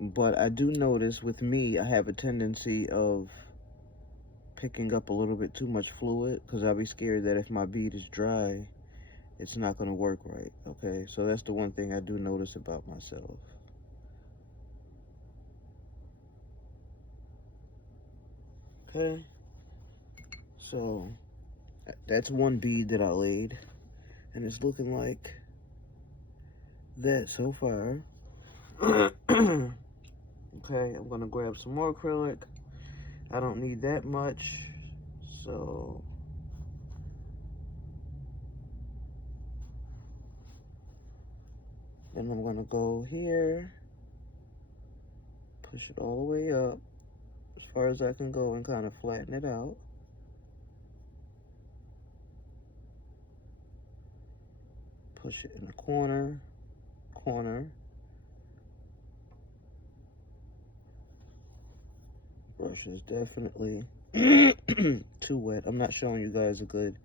But I do notice with me, I have a tendency of picking up a little bit too much fluid because I'll be scared that if my bead is dry, it's not going to work right. Okay, so that's the one thing I do notice about myself. Okay, so that's one bead that I laid, and it's looking like that so far. Okay, I'm gonna grab some more acrylic. I don't need that much, so then I'm gonna go here, push it all the way up as far as I can go and kind of flatten it out. Push it in the corner. Brush is definitely too wet. I'm not showing you guys a good.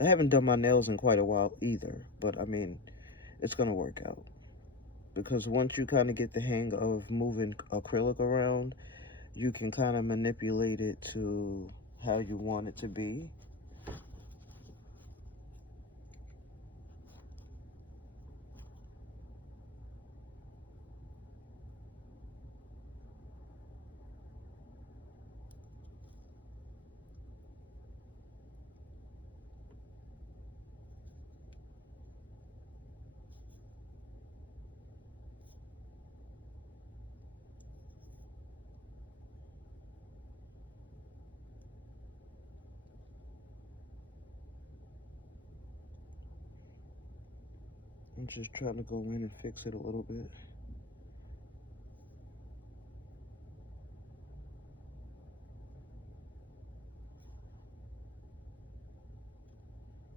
I haven't done my nails in quite a while either, but I mean, it's gonna work out. Because once you kind of get the hang of moving acrylic around, you can kind of manipulate it to how you want it to be. I'm just trying to go in and fix it a little bit.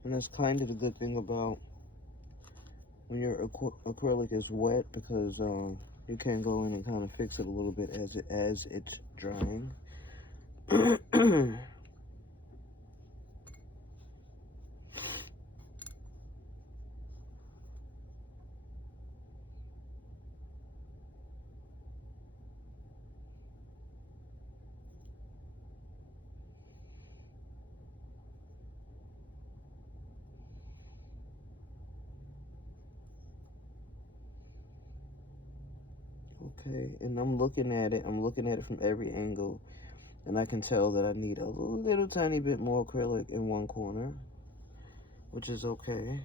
And that's kind of the good thing about when your acrylic is wet, because you can go in and kind of fix it a little bit as it's drying. Okay, and I'm looking at it from every angle, and I can tell that I need a little tiny bit more acrylic in one corner, which is okay.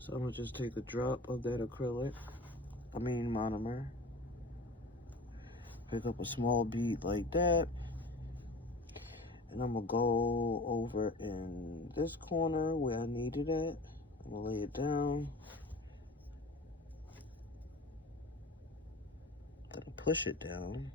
So I'm gonna just take a drop of that acrylic, monomer, pick up a small bead like that, and I'm gonna go over in this corner where I need it at. I'm gonna lay it down. Gonna push it down.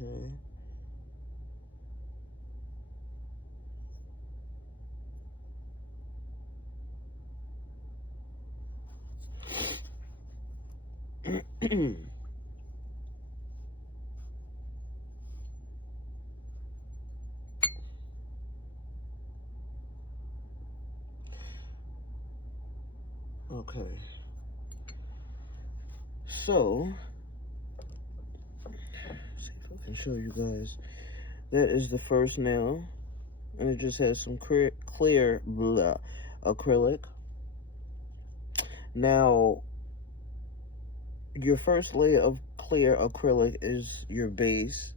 Okay. Okay. So, see if I can show you guys. That is the first nail, and it just has some clear acrylic. Now, your first layer of clear acrylic is your base.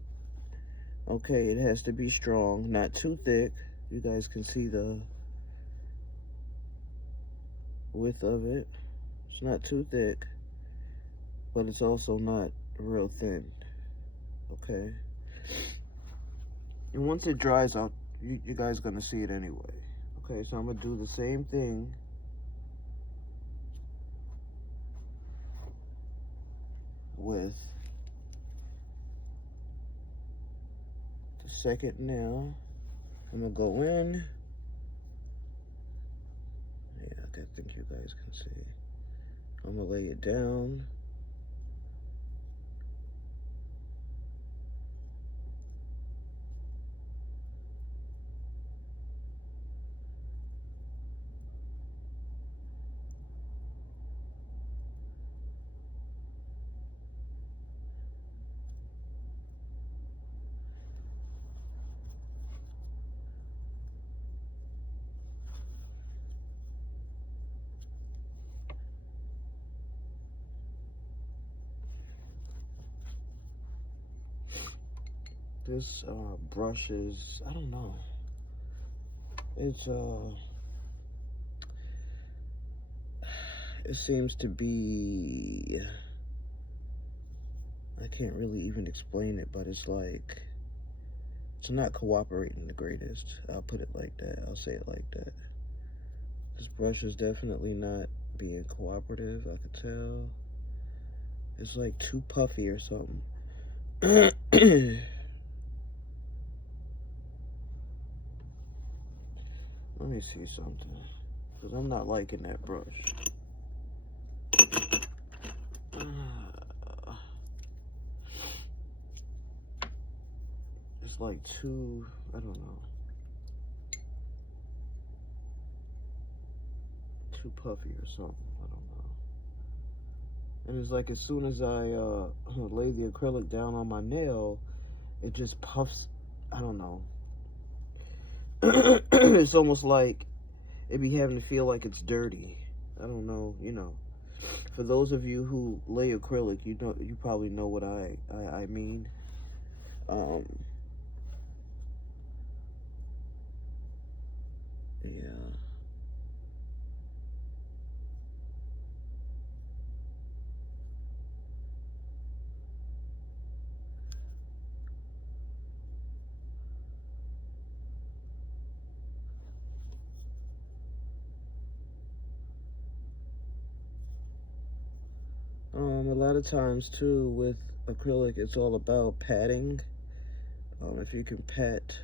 Okay, it has to be strong, not too thick. You guys can see the width of it. It's not too thick, but it's also not real thin. Okay. And once it dries out, you guys are gonna see it anyway. Okay, so I'm gonna do the same thing with the second nail. I'm gonna go in. Yeah, I think you guys can see. I'm gonna lay it down. This brush is, I don't know. It's it seems to be, I can't really even explain it, but it's like, it's not cooperating the greatest. I'll put it like that. I'll say it like that. This brush is definitely not being cooperative, I could tell. It's like too puffy or something. Let me see something. Because I'm not liking that brush. It's like too, I don't know. Too puffy or something. I don't know. And it's like as soon as I lay the acrylic down on my nail, it just puffs. I don't know. It's almost like it be having to feel like it's dirty. I don't know, you know. For those of you who lay acrylic, you probably know what I mean. Yeah. A lot of times too with acrylic, it's all about patting. If you can pat,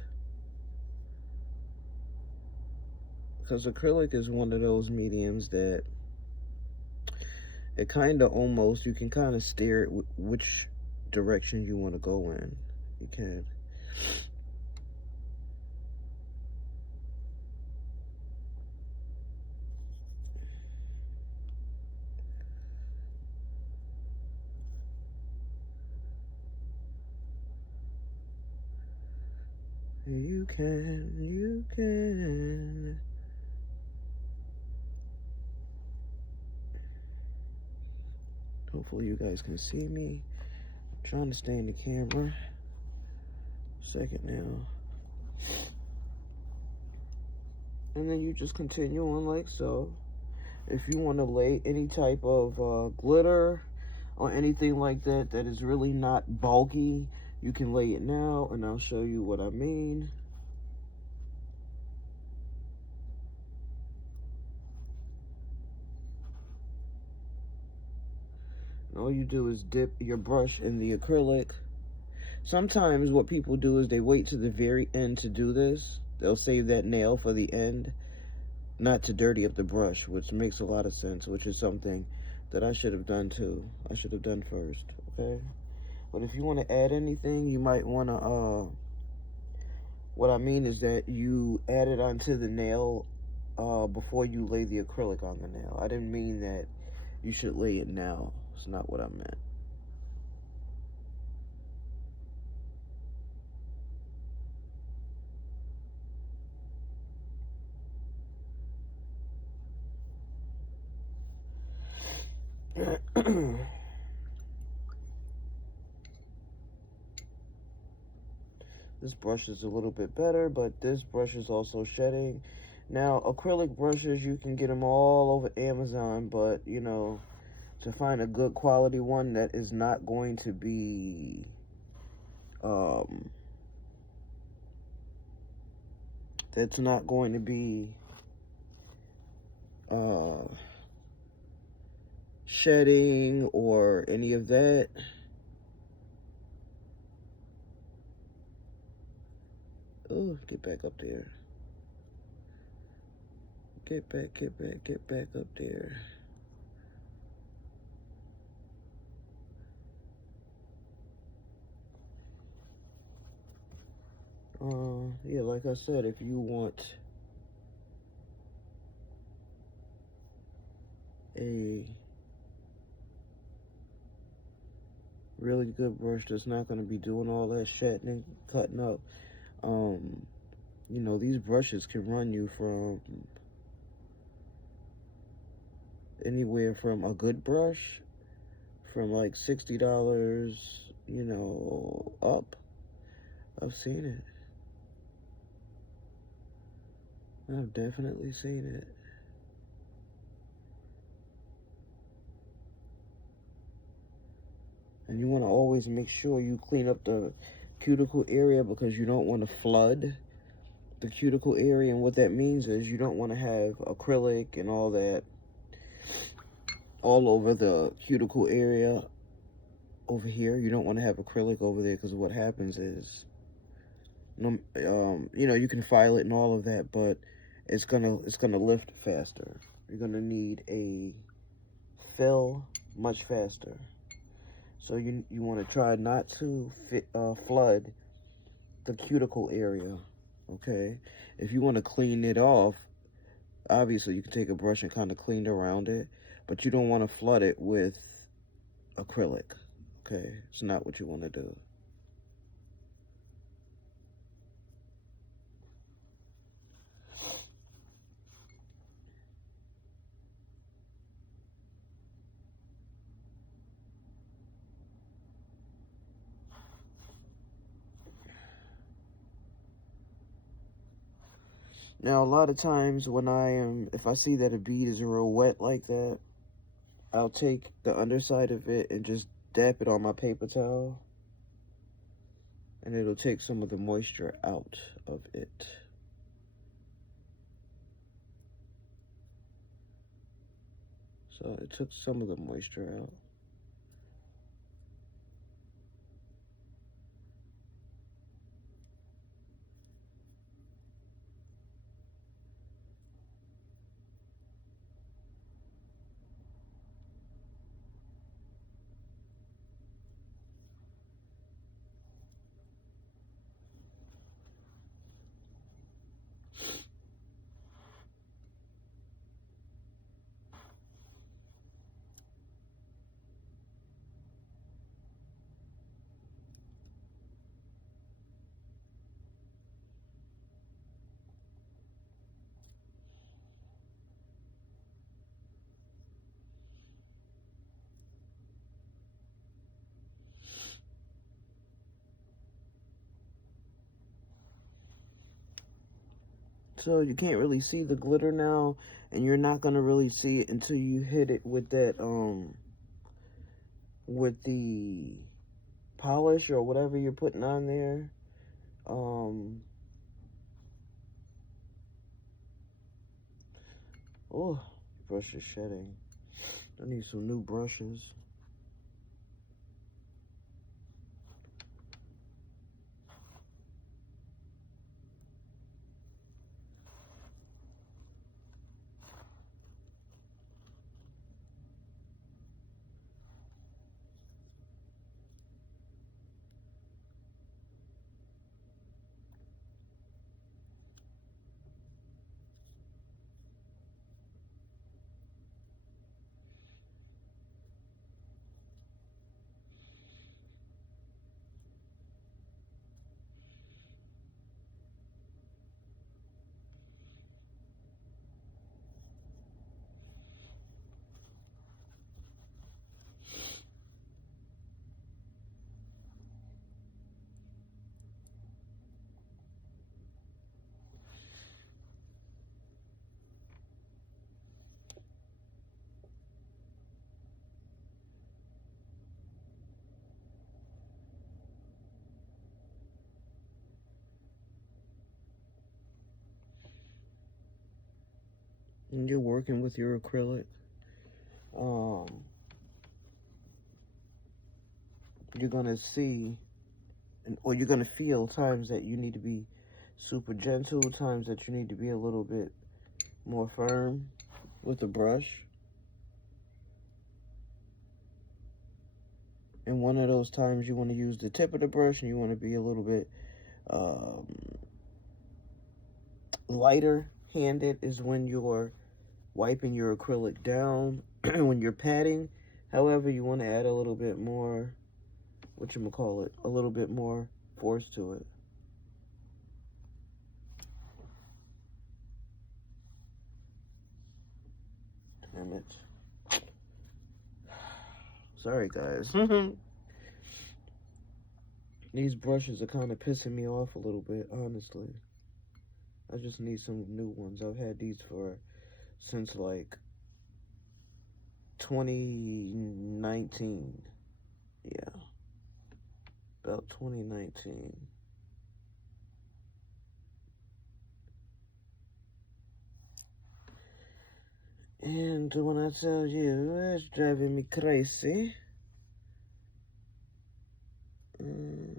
because acrylic is one of those mediums that it kind of almost, you can kind of steer it which direction you want to go in. You can. You can, you can. Hopefully you guys can see me. I'm trying to stay in the camera. Second now. And then you just continue on like so. If you want to lay any type of glitter or anything like that that is really not bulky, you can lay it now, and I'll show you what I mean. And all you do is dip your brush in the acrylic, Sometimes what people do is they wait to the very end to do this. They'll save that nail for the end, not to dirty up the brush, which makes a lot of sense, which is something that I should have done too. I should have done first, okay? But if you want to add anything, you might want to, what I mean is that you add it onto the nail before you lay the acrylic on the nail. I didn't mean that you should lay it now. It's not what I meant. This brush is a little bit better, but this brush is also shedding. Now, acrylic brushes, you can get them all over Amazon, but, you know, to find a good quality one that is not going to be, that's not going to be, shedding or any of that. Oh, get back up there. Get back up there. Yeah, like I said, if you want a really good brush that's not going to be doing all that shedding, cutting up, you know, these brushes can run you from anywhere from a good brush from like $60, you know, up. I've seen it. I've definitely seen it. And you want to always make sure you clean up the cuticle area because you don't want to flood the cuticle area. And what that means is you don't want to have acrylic and all that all over the cuticle area over here. You don't want to have acrylic over there because what happens is, you know, you can file it and all of that, but it's gonna lift faster. You're gonna need a fill much faster. So you want to try not to flood the cuticle area, okay? If you want to clean it off, obviously you can take a brush and kind of clean around it, but you don't want to flood it with acrylic, okay? It's not what you want to do. Now, a lot of times when if I see that a bead is real wet like that, I'll take the underside of it and just dab it on my paper towel, and it'll take some of the moisture out of it. So it took some of the moisture out. So you can't really see the glitter now, and you're not gonna really see it until you hit it with that, with the polish or whatever you're putting on there. Oh, brush is shedding. I need some new brushes. and you're working with your acrylic, you're gonna see, or you're gonna feel times that you need to be super gentle, times that you need to be a little bit more firm with the brush. And one of those times you want to use the tip of the brush and you want to be a little bit um, lighter handed is when you're wiping your acrylic down, when you're patting. However, you want to add a little bit more, whatchamacallit, a little bit more force to it. Damn it. Sorry, guys. These brushes are kind of pissing me off a little bit, honestly. I just need some new ones. I've had these for since like 2019. Yeah, about 2019. And when I tell you, it's driving me crazy. Mm.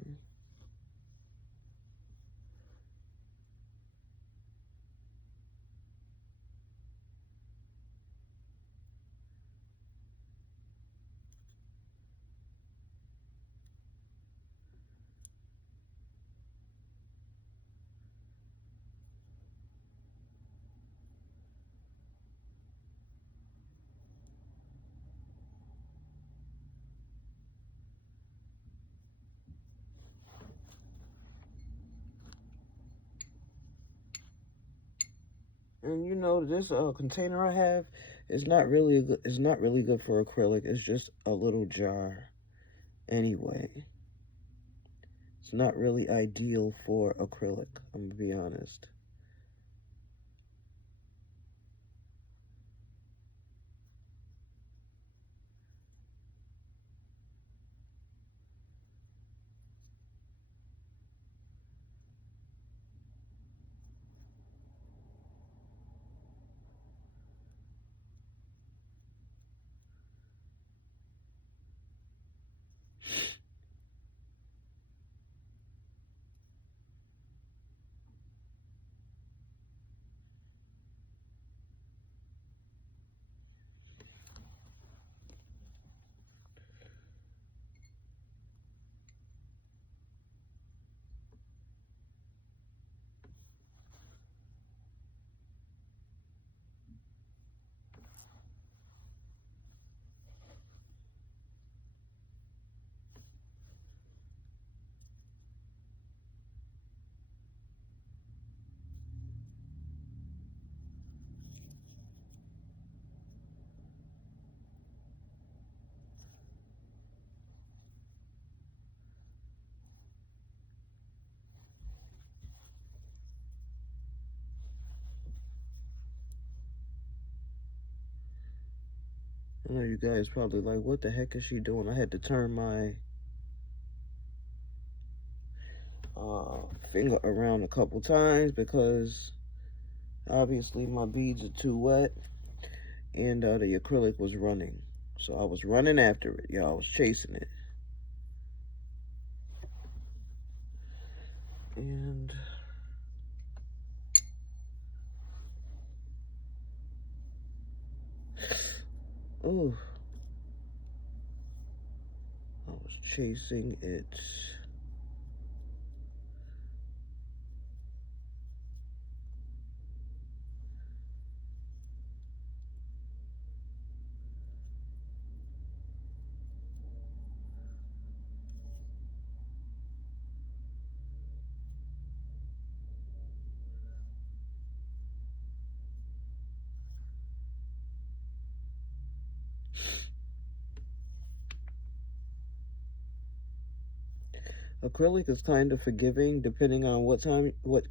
And you know, this container I have is not really good. It's not really good for acrylic. It's just a little jar, anyway. It's not really ideal for acrylic. I'm gonna be honest. I know you guys probably like, what the heck is she doing? I had to turn my finger around a couple times because obviously my beads are too wet and the acrylic was running. So I was running after it, y'all. I was chasing it. And oh, I was chasing it. Acrylic is kind of forgiving depending on what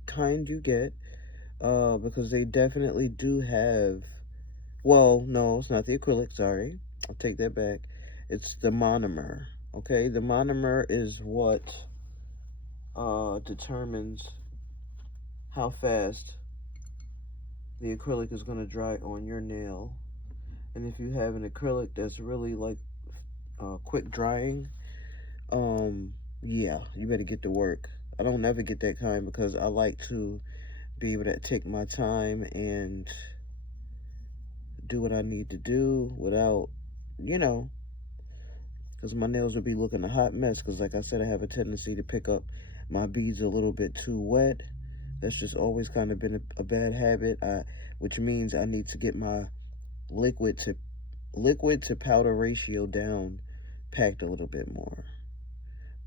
kind you get, because they definitely do have. Well, no, it's not the acrylic. Sorry, I'll take that back. It's the monomer. Okay, the monomer is what determines how fast the acrylic is going to dry on your nail. And if you have an acrylic that's really like quick drying, yeah, you better get to work. I don't never get that kind because I like to be able to take my time and do what I need to do without, you know, because my nails would be looking a hot mess. Because, like I said, I have a tendency to pick up my beads a little bit too wet. That's just always kind of been a bad habit. Which means I need to get my liquid to powder ratio down, packed a little bit more.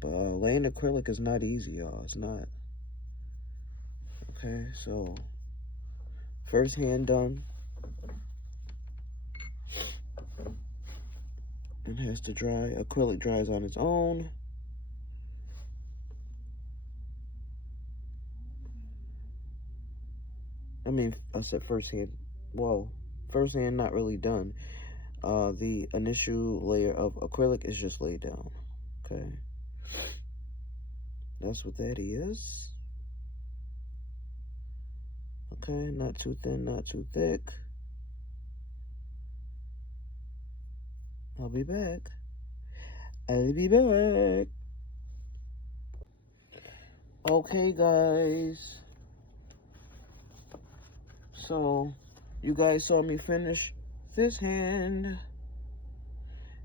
But laying acrylic is not easy, y'all. It's not. Okay, so first hand done. It has to dry. Acrylic dries on its own. I mean, I said first hand. Well, first hand not really done. The initial layer of acrylic is just laid down. Okay. That's what that is. Okay, not too thin, not too thick. I'll be back. I'll be back. Okay, guys. So, you guys saw me finish this hand.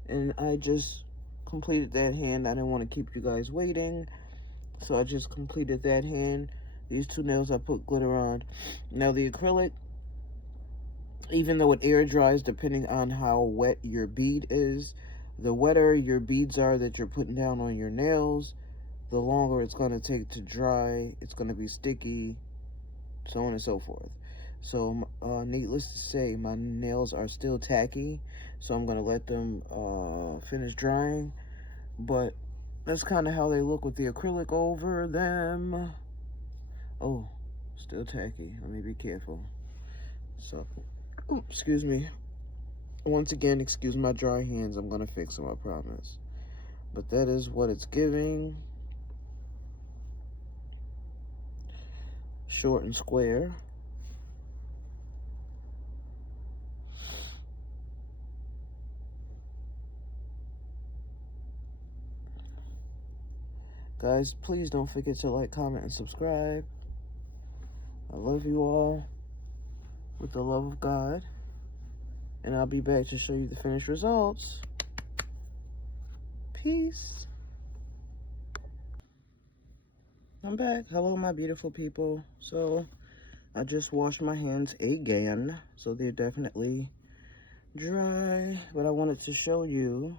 And I just completed that hand. I didn't want to keep you guys waiting. So I just completed that hand. These two nails I put glitter on. Now the acrylic, even though it air dries depending on how wet your bead is, the wetter your beads are that you're putting down on your nails, the longer it's going to take to dry. It's going to be sticky, so on and so forth. So needless to say, my nails are still tacky, so I'm going to let them finish drying. But that's kind of how they look with the acrylic over them. Oh, still tacky. Let me be careful. So, excuse me. Once again, excuse my dry hands. I'm going to fix them, I promise. But that is what it's giving. Short and square. Guys, please don't forget to like, comment, and subscribe. I love you all with the love of God. And I'll be back to show you the finished results. Peace. I'm back. Hello, my beautiful people. So, I just washed my hands again. So, they're definitely dry. But I wanted to show you.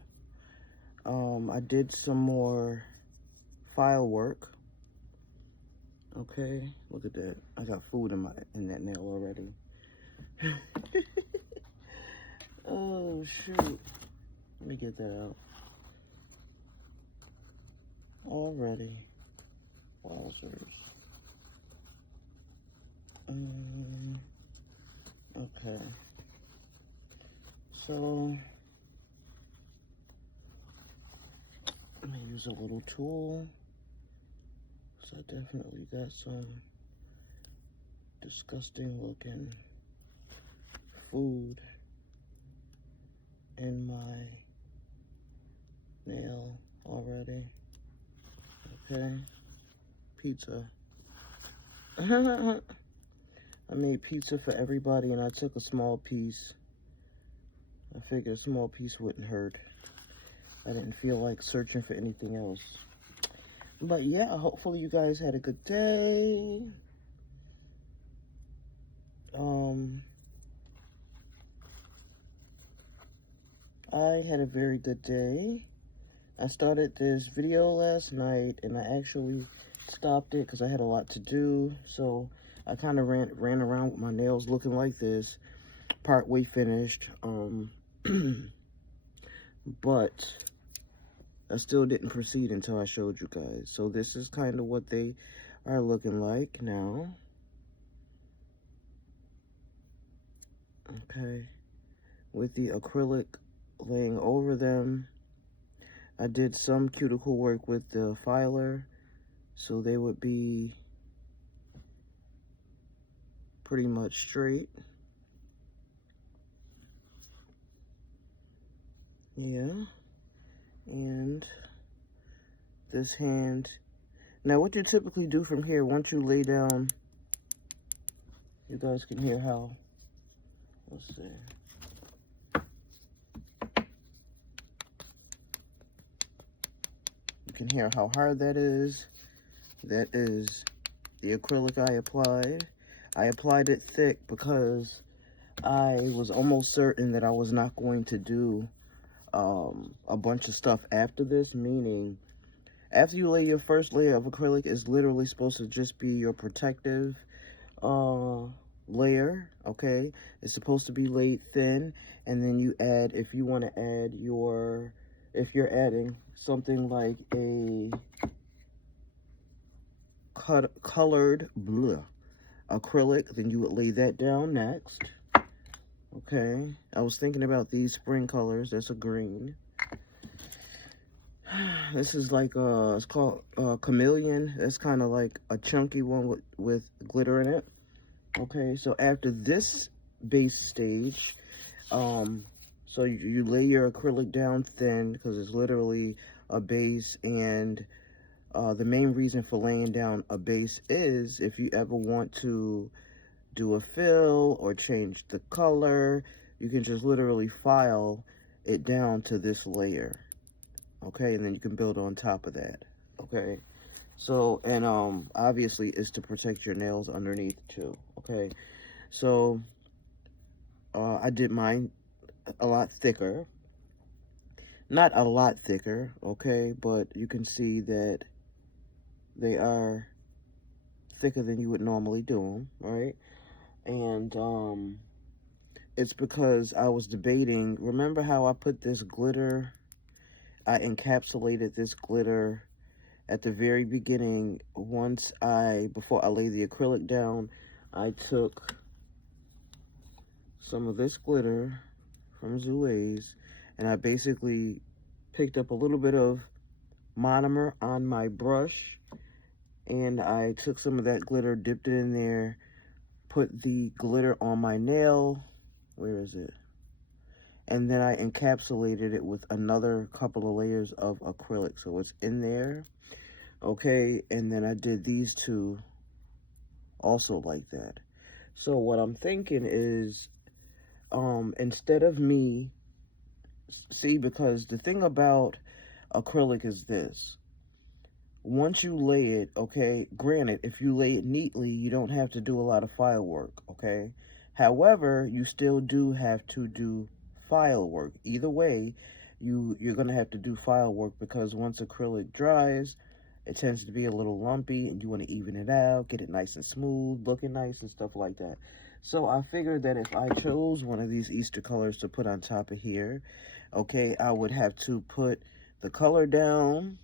I did some more file work. Okay, look at that. I got food in that nail already. Oh shoot. Let me get that out. Already. Wowzers. Okay. So let me use a little tool. So I definitely got some disgusting looking food in my nail already. Okay. Pizza. I made pizza for everybody and I took a small piece. I figured a small piece wouldn't hurt. I didn't feel like searching for anything else. But yeah, hopefully you guys had a good day. I had a very good day. I started this video last night and I actually stopped it because I had a lot to do. So I kind of ran around with my nails looking like this, partway finished. But I still didn't proceed until I showed you guys. So this is kind of what they are looking like now. Okay, with the acrylic laying over them. I did some cuticle work with the filer, so they would be pretty much straight. Yeah. And this hand. Now, what you typically do from here, once you lay down, you guys can hear how, let's see. You can hear how hard that is. That is the acrylic I applied. I applied it thick because I was almost certain that I was not going to do a bunch of stuff after this, meaning after you lay your first layer of acrylic, it's literally supposed to just be your protective layer, okay? It's supposed to be laid thin, and then you add, if you want to add your, if you're adding something like a colored acrylic, then you would lay that down next. Okay, I was thinking about these spring colors. That's a green. This is like it's called chameleon. That's kind of like a chunky one with glitter in it. Okay, so after this base stage, so you lay your acrylic down thin because it's literally a base, and the main reason for laying down a base is if you ever want to do a fill or change the color, you can just literally file it down to this layer, okay, and then you can build on top of that, okay. So, and obviously it's to protect your nails underneath too, okay. So I did mine a lot thicker, not a lot thicker, okay, but you can see that they are thicker than you would normally do them, right? And it's because I was debating, remember how I put this glitter, I encapsulated this glitter at the very beginning. Before I laid the acrylic down, I took some of this glitter from Zouays, and I basically picked up a little bit of monomer on my brush, and I took some of that glitter, dipped it in there, put the glitter on my nail, where is it? And then I encapsulated it with another couple of layers of acrylic, so it's in there, okay? And then I did these two also like that. So what I'm thinking is, instead of me, see, because the thing about acrylic is this. Once you lay it, okay, granted, if you lay it neatly, you don't have to do a lot of file work, okay? However, you still do have to do file work. Either way, you're going to have to do file work because once acrylic dries, it tends to be a little lumpy and you want to even it out, get it nice and smooth, looking nice and stuff like that. So I figured that if I chose one of these Easter colors to put on top of here, okay, I would have to put the color down,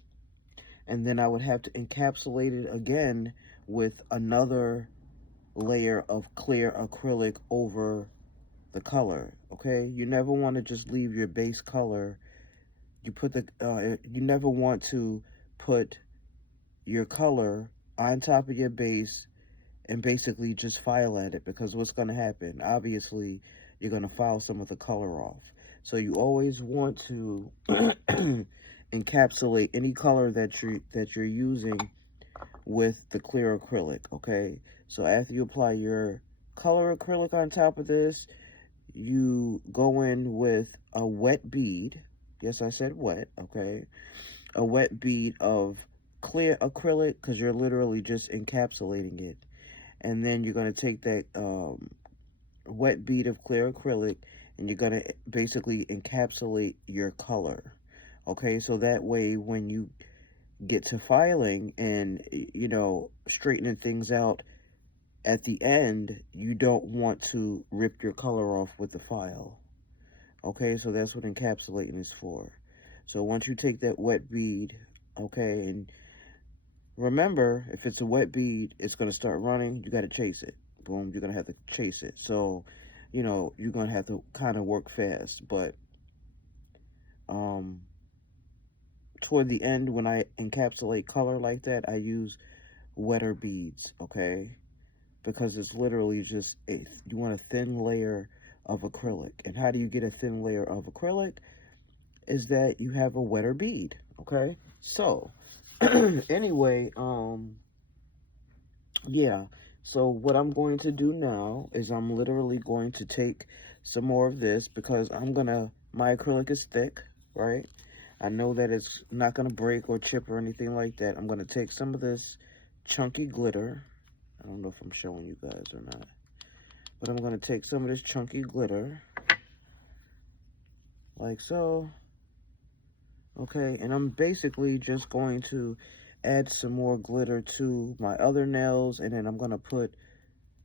and then I would have to encapsulate it again with another layer of clear acrylic over the color, okay? You never want to just leave your base color. You never want to put your color on top of your base and basically just file at it, because what's going to happen? Obviously, you're going to file some of the color off. So you always want to encapsulate any color that you're using with the clear acrylic, okay? So after you apply your color acrylic on top of this, you go in with a wet bead. Yes, I said wet, okay? A wet bead of clear acrylic, because you're literally just encapsulating it. And then you're going to take that wet bead of clear acrylic and you're going to basically encapsulate your color. Okay, so that way when you get to filing and, you know, straightening things out at the end, you don't want to rip your color off with the file. Okay, so that's what encapsulating is for. So once you take that wet bead, okay, and remember, if it's a wet bead, it's going to start running, you got to chase it. Boom, you're going to have to chase it. So, you know, you're going to have to kind of work fast. But toward the end, when I encapsulate color like that, I use wetter beads, okay? because it's literally just, you want a thin layer of acrylic. And how do you get a thin layer of acrylic? Is that you have a wetter bead, okay? So, anyway, yeah. So what I'm going to do now is I'm literally going to take some more of this, because my acrylic is thick, right? I know that it's not gonna break or chip or anything like that. I'm gonna take some of this chunky glitter. I don't know if I'm showing you guys or not, but I'm gonna take some of this chunky glitter, like so. Okay, and I'm basically just going to add some more glitter to my other nails, and then I'm gonna put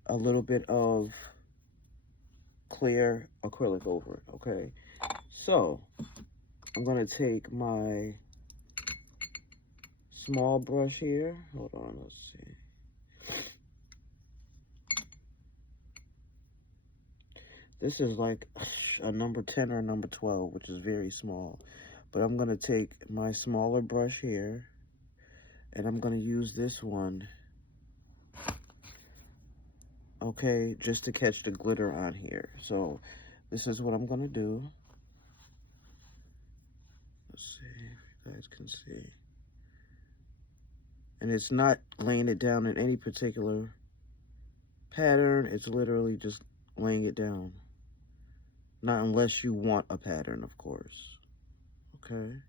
a little bit of clear acrylic over it, okay? So, I'm gonna take my small brush here. Hold on, let's see. This is like a number 10 or a number 12, which is very small. But I'm gonna take my smaller brush here, and I'm gonna use this one, okay, just to catch the glitter on here. So, this is what I'm gonna do. Let's see if you guys can see. And it's not laying it down in any particular pattern. It's literally just laying it down. Not unless you want a pattern, of course. Okay.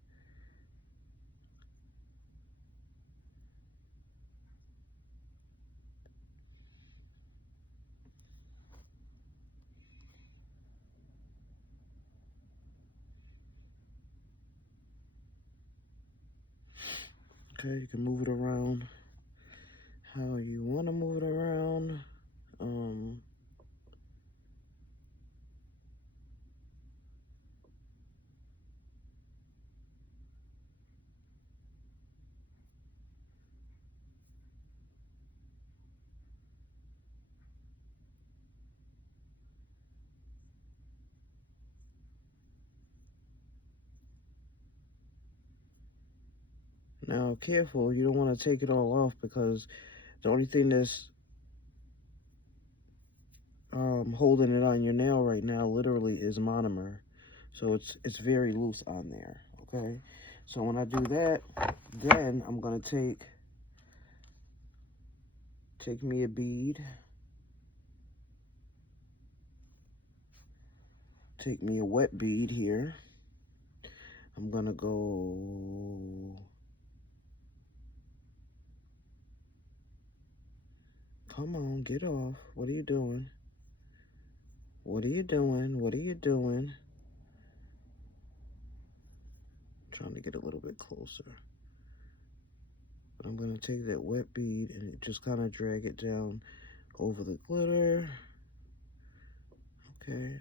Okay, you can move it around how you want to move it around. Um, Now, careful, you don't want to take it all off, because the only thing that's holding it on your nail right now literally is monomer. So it's very loose on there, okay? So when I do that, then I'm going to take me a bead, take me a wet bead here. I'm going to go, come on, get off. What are you doing? What are you doing? What are you doing? Trying to get a little bit closer. But I'm going to take that wet bead and just kind of drag it down over the glitter. Okay,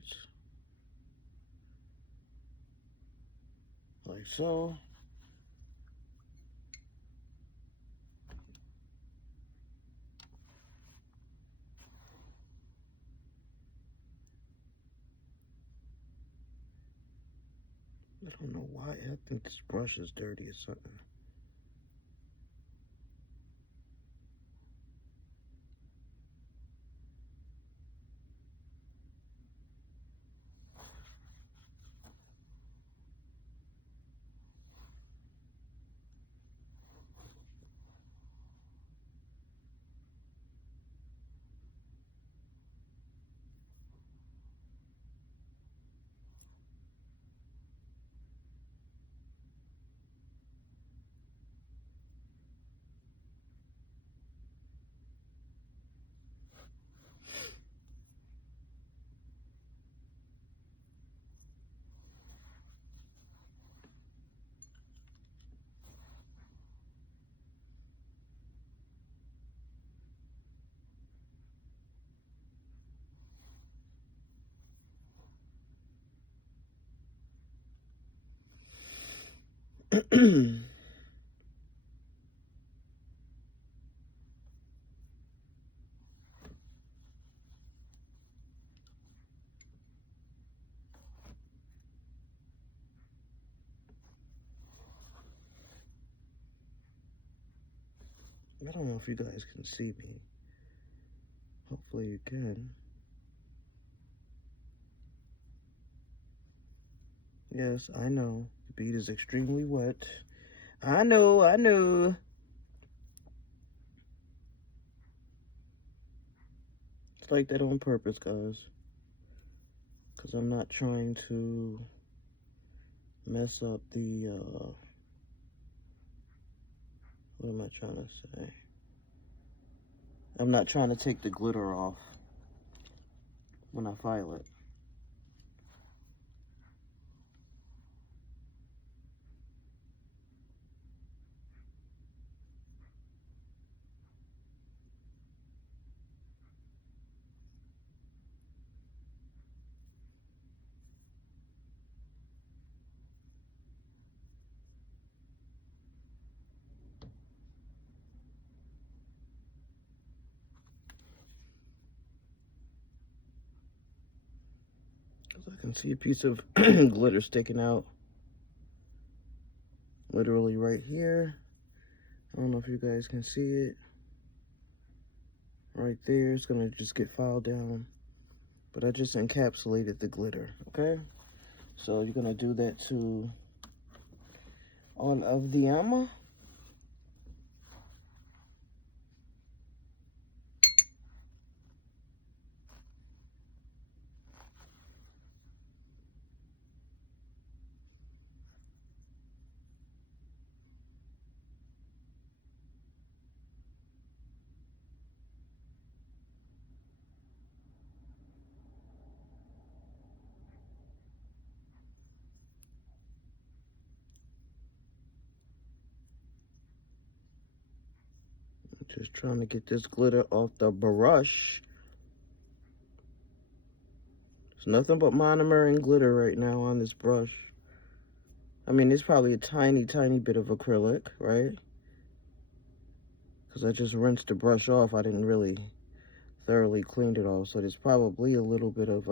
like so. I don't know why. I think this brush is dirty or something. I don't know if you guys can see me, Hopefully you can. Yes, I know. The bead is extremely wet. I know, I know. It's like that on purpose, guys. Because I'm not trying to mess up the, what am I trying to say? I'm not trying to take the glitter off when I file it. Because I can see a piece of glitter sticking out literally right here. I don't know if you guys can see it. Right there, it's gonna just get filed down. But I just encapsulated the glitter, okay? So you're gonna do that to all of them. Just trying to get this glitter off the brush. There's nothing but monomer and glitter right now on this brush. I mean, it's probably a tiny, tiny bit of acrylic, right? Because I just rinsed the brush off. I didn't really thoroughly clean it off. So there's probably a little bit of,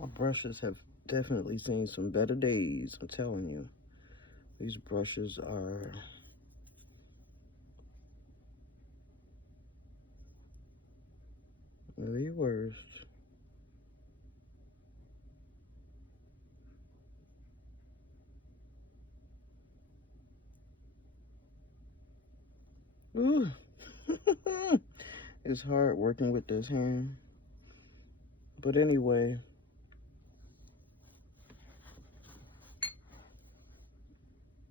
my brushes have definitely seen some better days. I'm telling you. These brushes are the worst. Ooh. It's hard working with this hand. But anyway,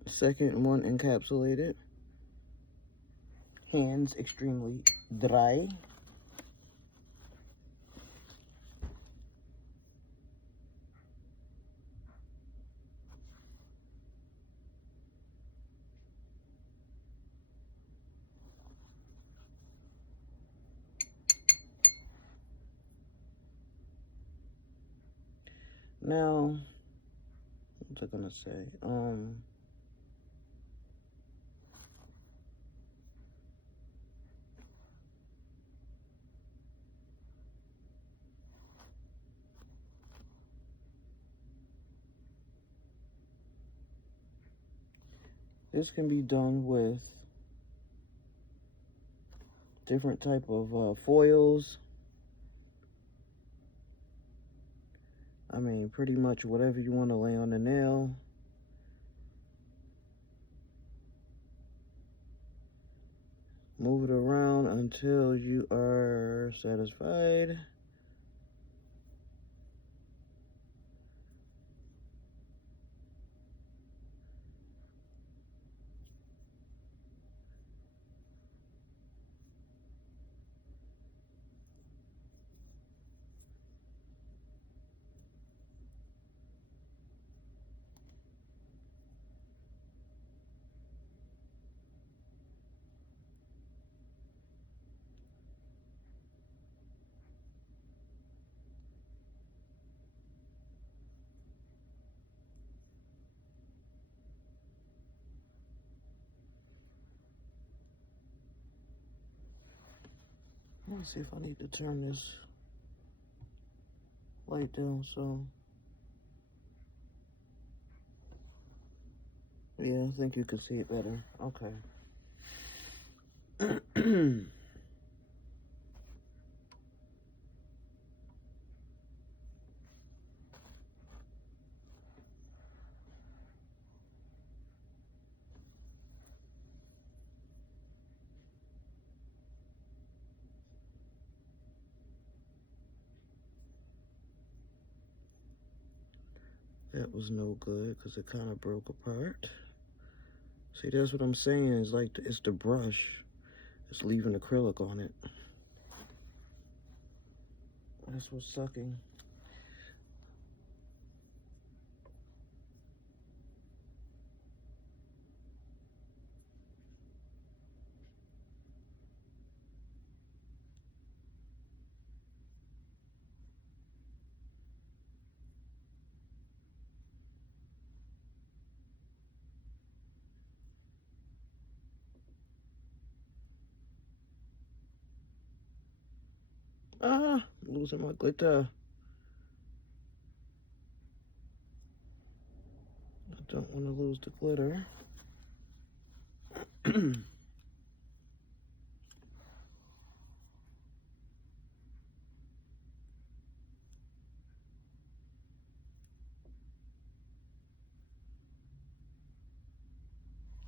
second one encapsulated. Hands extremely dry. Now, was I gonna say? This can be done with different type of foils. I mean, pretty much whatever you want to lay on the nail. Move it around until you are satisfied. Let me see if I need to turn this light down so. Yeah, I think you can see it better. Okay. That was no good because it kind of broke apart. See, that's what I'm saying. It's like it's the brush. It's leaving acrylic on it. That's what's sucking. Ah, losing my glitter. I don't want to lose the glitter.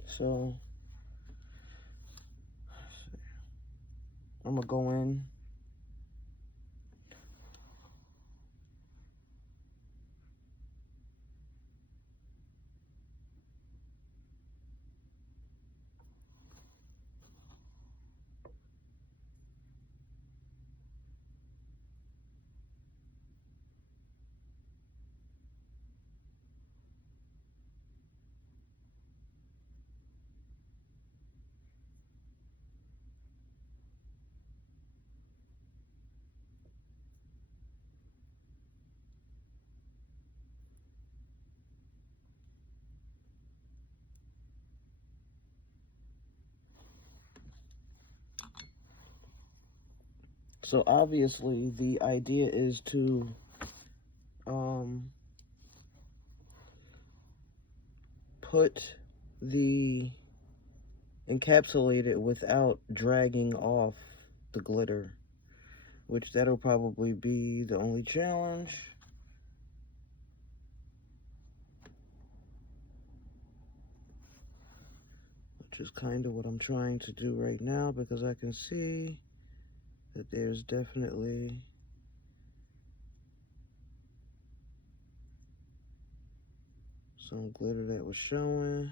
So, I'm going to go in. So obviously the idea is to put the encapsulate it without dragging off the glitter, which that'll probably be the only challenge. Which is kind of what I'm trying to do right now because I can see that there's definitely some glitter that was showing.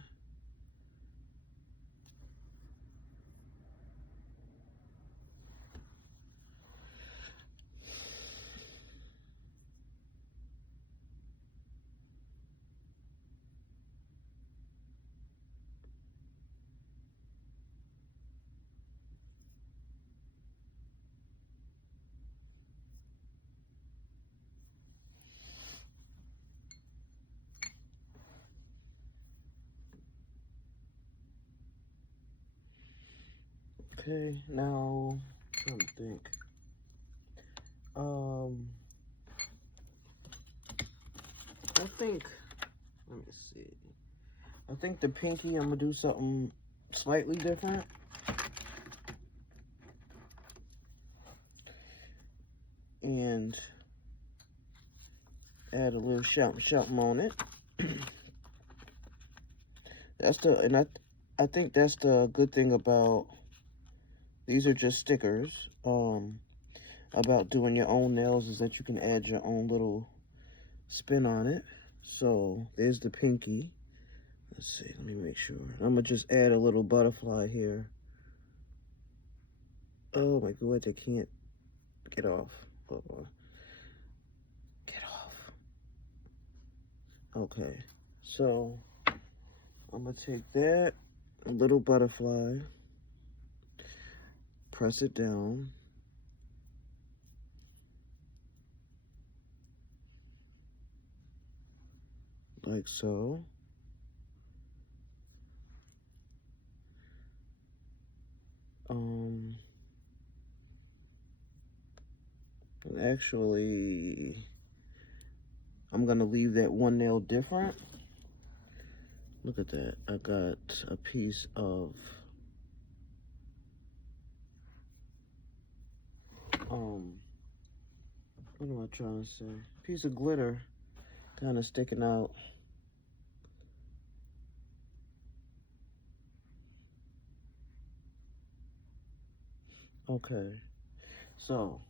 Okay, now, I'm trying to think. I think, let me see. I think the pinky, I'm gonna do something slightly different. And add a little something on it. I think that's the good thing about, these are just stickers, about doing your own nails, is that you can add your own little spin on it. So there's the pinky. Let's see, let me make sure. I'm gonna just add a little butterfly here. Oh my god, I can't get off. Hold on. Get off. Okay, so I'm gonna take that little butterfly, press it down, like so. Actually, I'm gonna leave that one nail different. Look at that. I got a piece of what am I trying to say? Piece of glitter kind of sticking out. Okay, so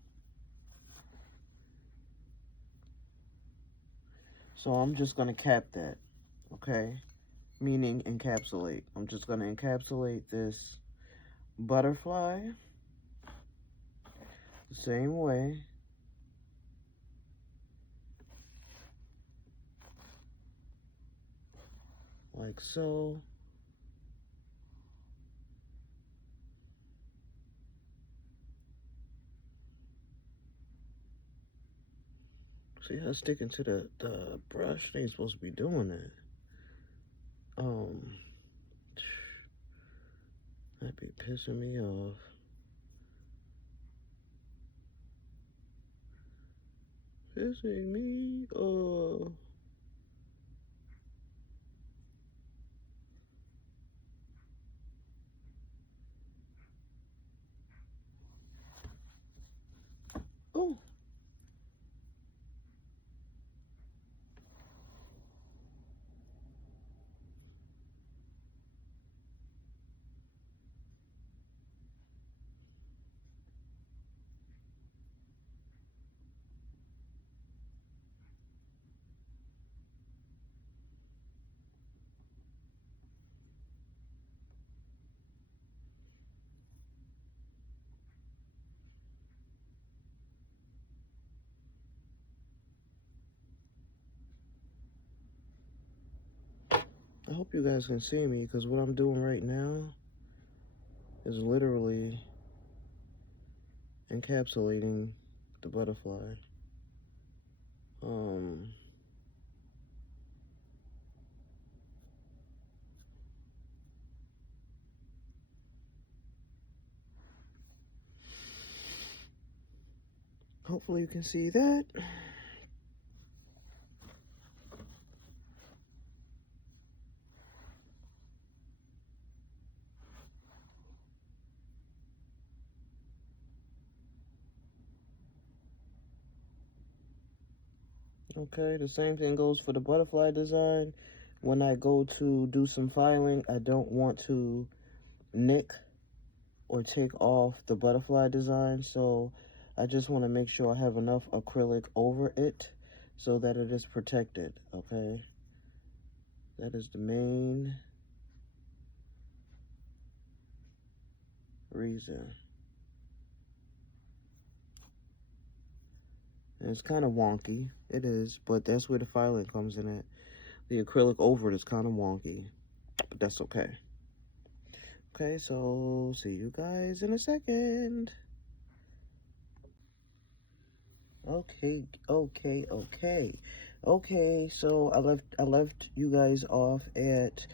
I'm just gonna cap that, okay? Meaning encapsulate. I'm just gonna encapsulate this butterfly the same way. Like so. See how it's sticking to the brush? They ain't supposed to be doing that. That'd be pissing me off. Pissing me off. Oh. I hope you guys can see me, because what I'm doing right now is literally encapsulating the butterfly. Hopefully you can see that. Okay, the same thing goes for the butterfly design. When I go to do some filing, I don't want to nick or take off the butterfly design, so I just want to make sure I have enough acrylic over it so that it is protected, okay? That is the main reason. And it's kind of wonky, it is, but that's where the filing comes in at. The acrylic over it is kind of wonky, but that's okay. Okay, so see you guys in a second. Okay, so I left you guys off at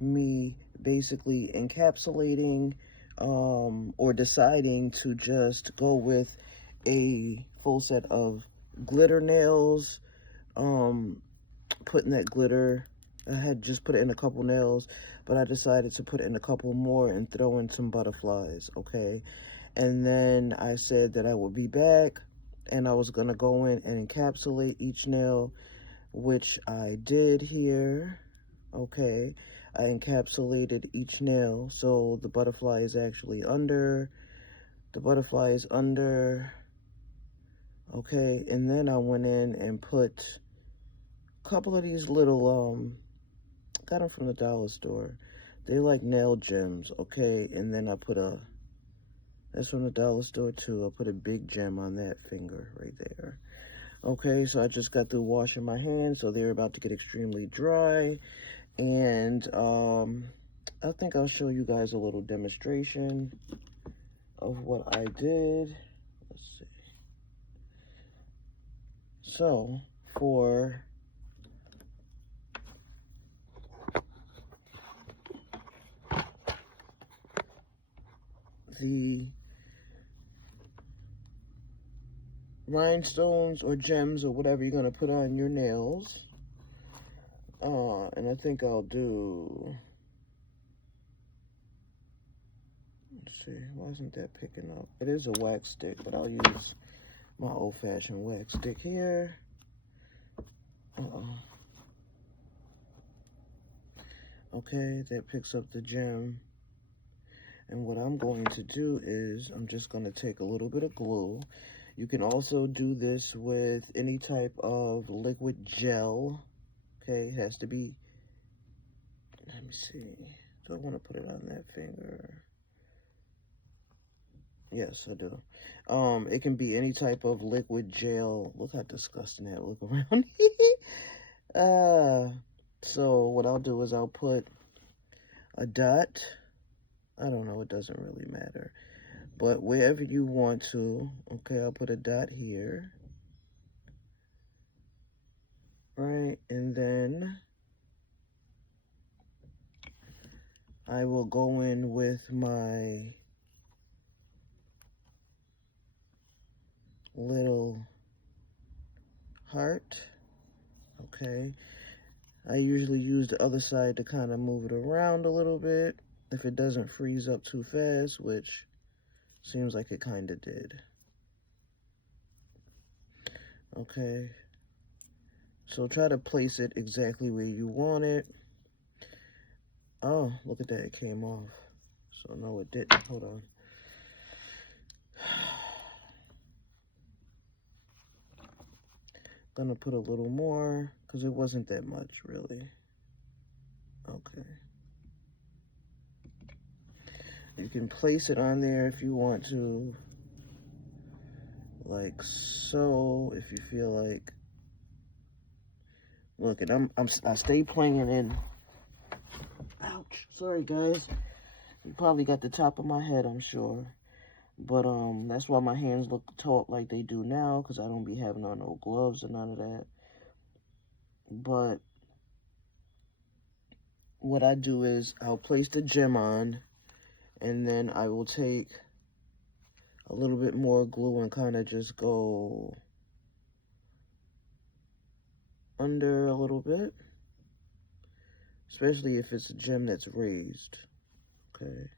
me basically encapsulating or deciding to just go with a full set of glitter nails, putting that glitter, I had just put it in a couple nails, but I decided to put in a couple more and throw in some butterflies, okay? And then I said that I would be back and I was gonna go in and encapsulate each nail, which I did here, okay? I encapsulated each nail, so the butterfly is actually under, the butterfly is under, okay? And then I went in and put a couple of these little, got them from the dollar store. They like nail gems, okay? And then I put a, that's from the dollar store too. I put a big gem on that finger right there. Okay, so I just got through washing my hands, so they're about to get extremely dry. And I think I'll show you guys a little demonstration of what I did. Let's see. So for the rhinestones or gems or whatever you're going to put on your nails, and I think I'll do, let's see, why isn't that picking up? It is a wax stick, but I'll use my old-fashioned wax stick here. Okay, that picks up the gem. And what I'm going to do is I'm just going to take a little bit of glue. You can also do this with any type of liquid gel. Okay, it has to be, let me see, do I want to put it on that finger? Yes, I do. It can be any type of liquid gel. Look how disgusting that look around. So what I'll do is I'll put a dot. I don't know, it doesn't really matter. But wherever you want to, okay, I'll put a dot here. Right, and then I will go in with my little heart, okay. I usually use the other side to kind of move it around a little bit if it doesn't freeze up too fast, which seems like it kind of did. Okay, so try to place it exactly where you want it. Oh, look at that, it came off. So no, it didn't. Hold on. Gonna put a little more because it wasn't that much really. Okay. You can place it on there if you want to, like so, if you feel like. Look, and I stay playing in. Ouch! Sorry guys. You probably got the top of my head, I'm sure. But that's why my hands look taut like they do now, because I don't be having on no gloves or none of that. But what I do is I'll place the gem on, and then I will take a little bit more glue and kind of just go under a little bit, especially if it's a gem that's raised. Okay,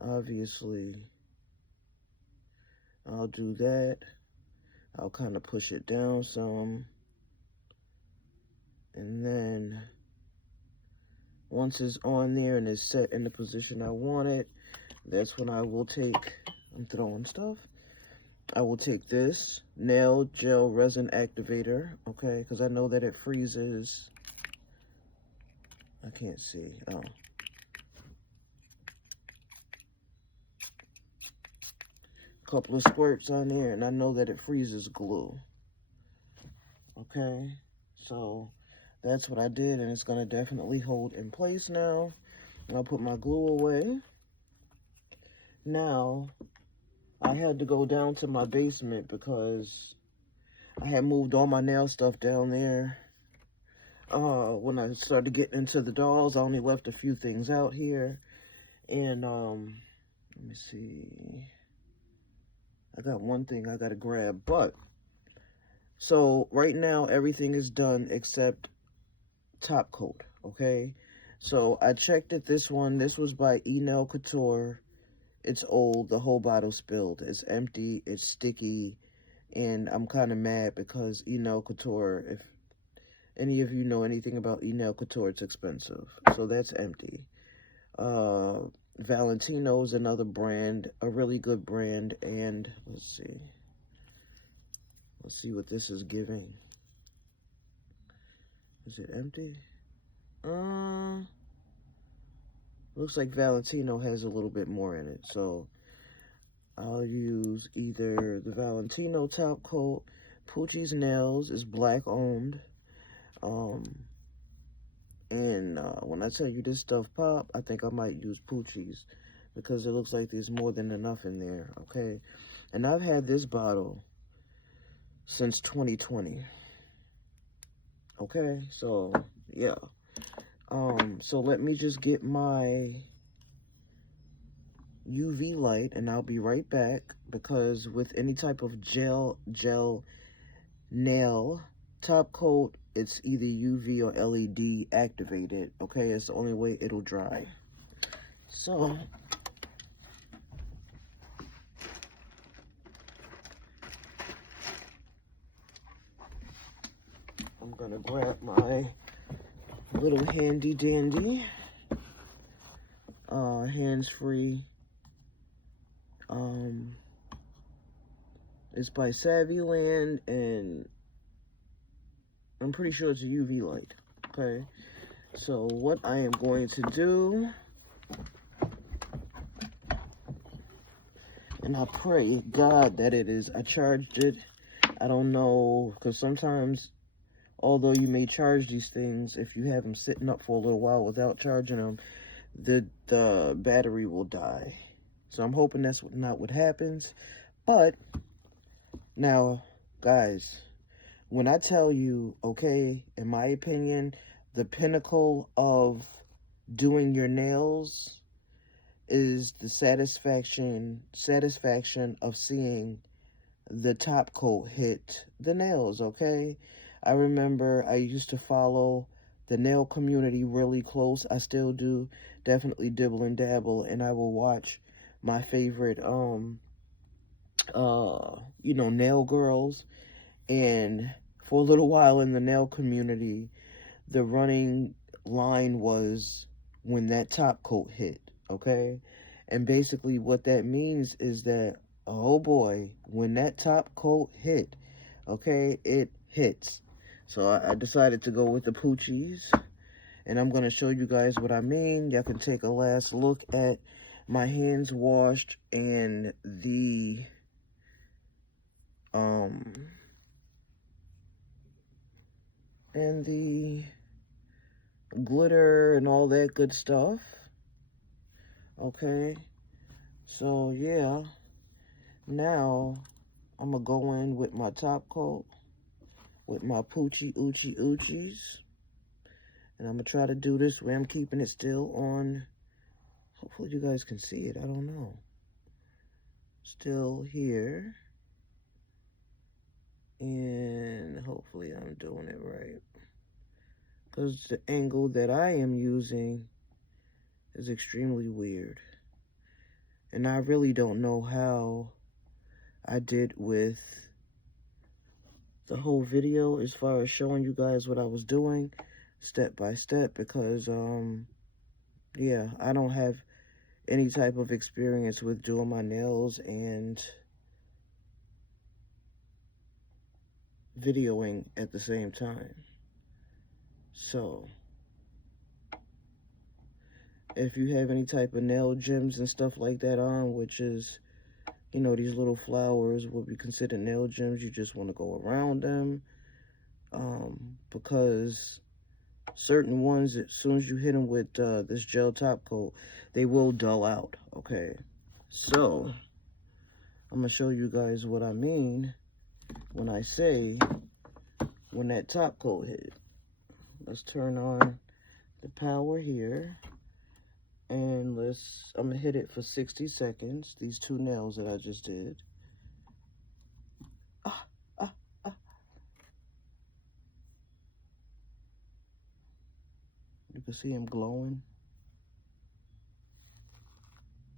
obviously I'll do that. I'll kind of push it down some, and then once it's on there and it's set in the position I want it, that's when I will take, I'm throwing stuff, I will take this nail gel resin activator, okay, because I know that it freezes. I can't see. Oh. Couple of squirts on there, and I know that it freezes glue. Okay, so that's what I did, and it's going to definitely hold in place now. And I'll put my glue away. Now, I had to go down to my basement because I had moved all my nail stuff down there. When I started getting into the dolls, I only left a few things out here. And Let me see. I got one thing I gotta grab, but so right now everything is done except top coat, okay? So I checked it. This was by Nail Couture. It's old. The whole bottle spilled. It's empty. It's sticky. And I'm kind of mad because Nail Couture, if any of you know anything about Nail Couture, it's expensive. So that's empty. Valentino's another brand, a really good brand. And let's see what this is giving. Is it empty? Looks like Valentino has a little bit more in it, so I'll use either the Valentino top coat. Poochie's Nails is black owned. And when I tell you this stuff pop, I think I might use Poochie's because it looks like there's more than enough in there, okay? And I've had this bottle since 2020. Okay, so yeah. So let me just get my UV light and I'll be right back, because with any type of gel nail top coat, it's either UV or LED activated, okay? It's the only way it'll dry. So I'm gonna grab my little handy dandy hands-free. It's by Savvyland, and I'm pretty sure it's a UV light, okay? So what I am going to do, and I pray God that it is, I charged it. I don't know, because sometimes, although you may charge these things, if you have them sitting up for a little while without charging them, the battery will die. So I'm hoping that's not what happens. But now, guys, when I tell you, okay, in my opinion, the pinnacle of doing your nails is the satisfaction of seeing the top coat hit the nails, okay? I remember I used to follow the nail community really close. I still do, definitely dibble and dabble, and I will watch my favorite nail girls. And for a little while in the nail community, the running line was when that top coat hit, okay? And basically what that means is that, oh boy, when that top coat hit, okay, it hits. So I decided to go with the Poochies, and I'm going to show you guys what I mean. Y'all can take a last look at my hands washed and the glitter and all that good stuff. Okay, so yeah, now I'm gonna go in with my top coat with my Oochies, and I'm gonna try to do this where I'm keeping it still on. Hopefully you guys can see it. I don't know. Still here, and hopefully I'm doing it right, because the angle that I am using is extremely weird, and I really don't know how I did with the whole video as far as showing you guys what I was doing step by step, because yeah, I don't have any type of experience with doing my nails and videoing at the same time. So if you have any type of nail gems and stuff like that on, which is, you know, these little flowers will be considered nail gems, you just want to go around them, because certain ones, as soon as you hit them with this gel top coat, they will dull out, okay? So I'm gonna show you guys what I mean when I say when that top coat hit. Let's turn on the power here, And I'm gonna hit it for 60 seconds. These two nails that I just did. Ah, ah, ah. You can see him glowing.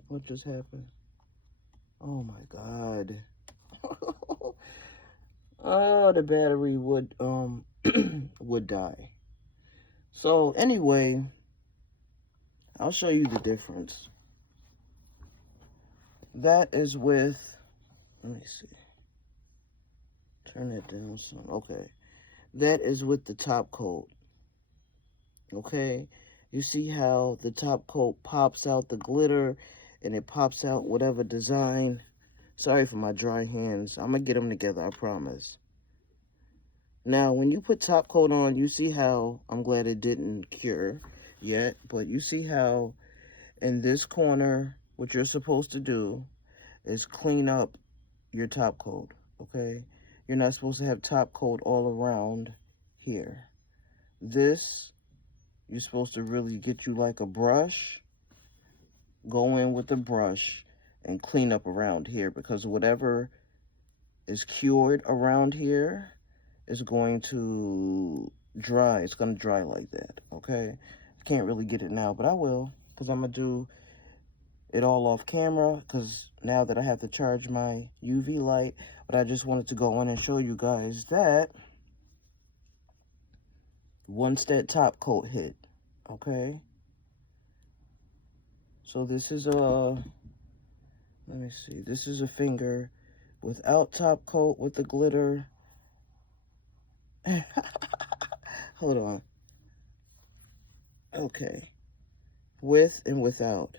What just happened? Oh my God. Oh, the battery would would die. So anyway, I'll show you the difference. That is with, let me see. Turn that down some. Okay. That is with the top coat. Okay. You see how the top coat pops out the glitter and it pops out whatever design. Sorry for my dry hands. I'm going to get them together, I promise. Now, when you put top coat on, you see how, I'm glad it didn't cure yet, but you see how in this corner, what you're supposed to do is clean up your top coat, okay? You're not supposed to have top coat all around here. This, you're supposed to really get you like a brush, go in with the brush and clean up around here, because whatever is cured around here is going to dry. It's going to dry like that, okay? I can't really get it now, but I will, because I'm going to do it all off camera, because now that I have to charge my UV light. But I just wanted to go in and show you guys that once that top coat hit, okay? So this is a, let me see, this is a finger without top coat with the glitter. Hold on. Okay. With and without.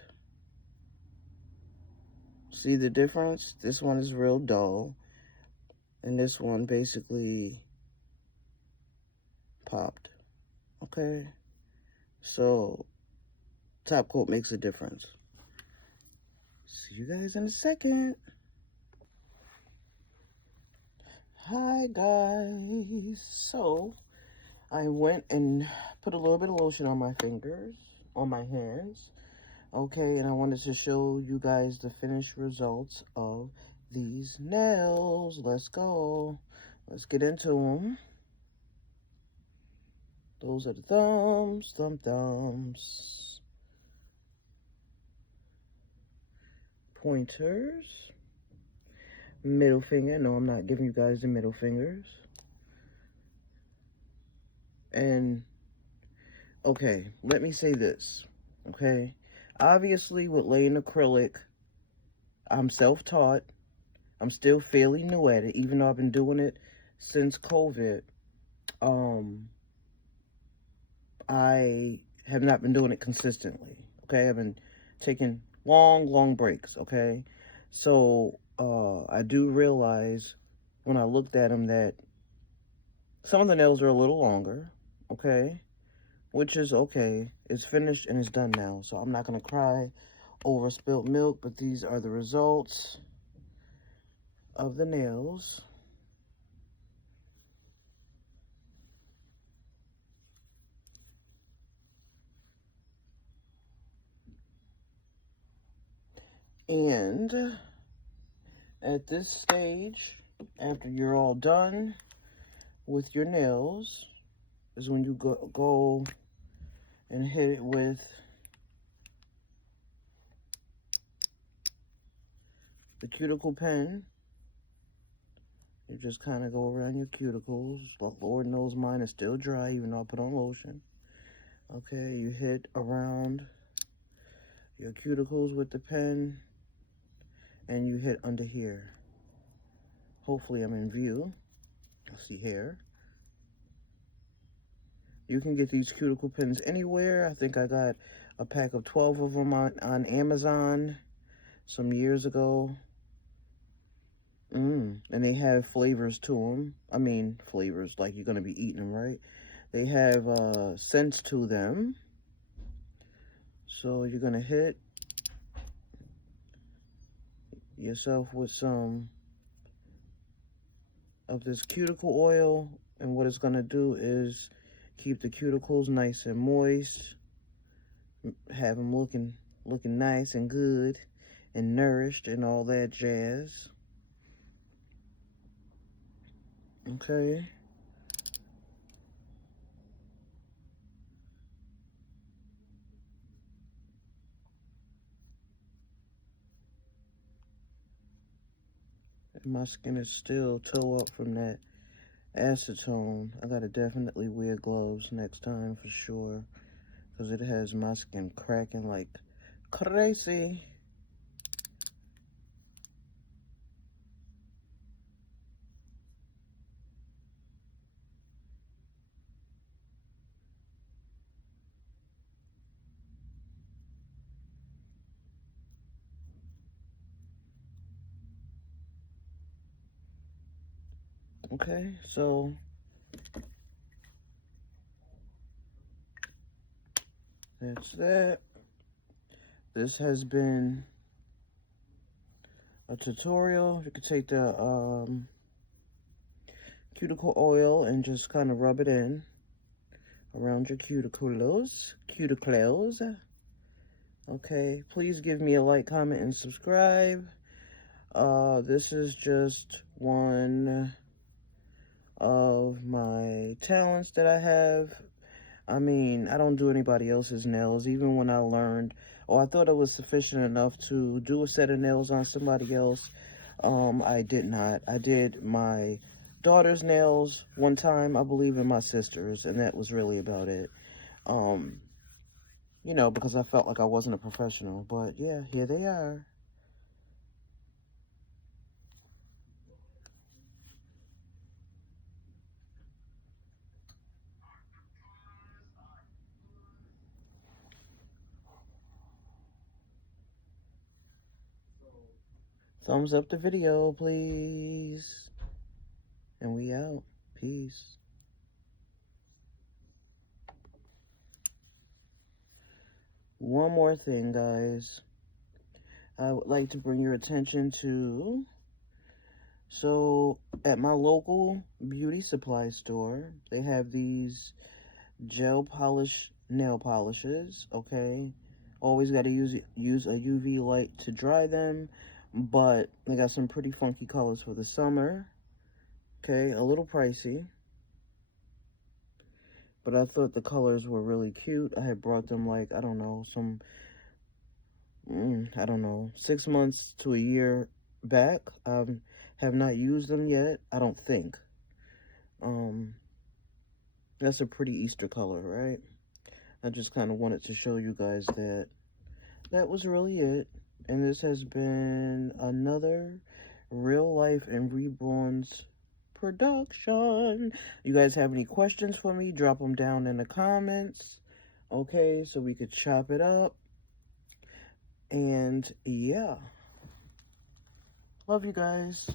See the difference? This one is real dull, and this one basically popped. Okay? So, top coat makes a difference. See you guys in a second. Hi guys. So, I went and put a little bit of lotion on my fingers, on my hands. Okay, and I wanted to show you guys the finished results of these nails. Let's go. Let's get into them. Those are the thumbs, thumbs. Pointers. Middle finger. No, I'm not giving you guys the middle fingers. And, okay, let me say this, okay? Obviously, with laying acrylic, I'm self-taught. I'm still fairly new at it, even though I've been doing it since COVID. I have not been doing it consistently, okay? I've been taking long breaks, okay? So, I do realize when I looked at them that some of the nails are a little longer, okay? Which is okay. It's finished and it's done now. So I'm not going to cry over spilt milk, but these are the results of the nails. And at this stage, after you're all done with your nails, is when you go and hit it with the cuticle pen. You just kind of go around your cuticles. Lord knows mine is still dry, even though I put on lotion. Okay, you hit around your cuticles with the pen, and you hit under here. Hopefully I'm in view. You'll see hair. You can get these cuticle pens anywhere. I think I got a pack of 12 of them on Amazon some years ago. And they have flavors to them. I mean, flavors, like you're going to be eating them, right? They have scents to them. So you're going to hit yourself with some of this cuticle oil, and what it's going to do is keep the cuticles nice and moist, have them looking looking nice and good and nourished and all that jazz. Okay. And my skin is still toe up from that acetone. I gotta definitely wear gloves next time for sure, because it has my skin cracking like crazy. Okay, so that's that. This has been a tutorial. You could take the cuticle oil and just kind of rub it in around your cuticles. Okay, please give me a like, comment, and subscribe. This is just one of my talents that I have. I mean, I don't do anybody else's nails. Even when I learned, or I thought it was sufficient enough to do a set of nails on somebody else, I did not. I did my daughter's nails one time, I believe, and my sister's, and that was really about it. Um, you know, because I felt like I wasn't a professional. But yeah, here they are. Thumbs up the video, please. And we out. Peace. One more thing, guys. I would like to bring your attention to, so at my local beauty supply store, they have these gel polish nail polishes, okay? Always got to use a UV light to dry them, but they got some pretty funky colors for the summer, okay? A little pricey, but I thought the colors were really cute. I had brought them like, I don't know, I don't know, 6 months to a year back. Have not used them yet, I don't think. Um, that's a pretty Easter color, right? I just kind of wanted to show you guys that that was really it. And this has been another Real Life and Reborns production. You guys have any questions for me? Drop them down in the comments. Okay, so we could chop it up. And yeah, love you guys.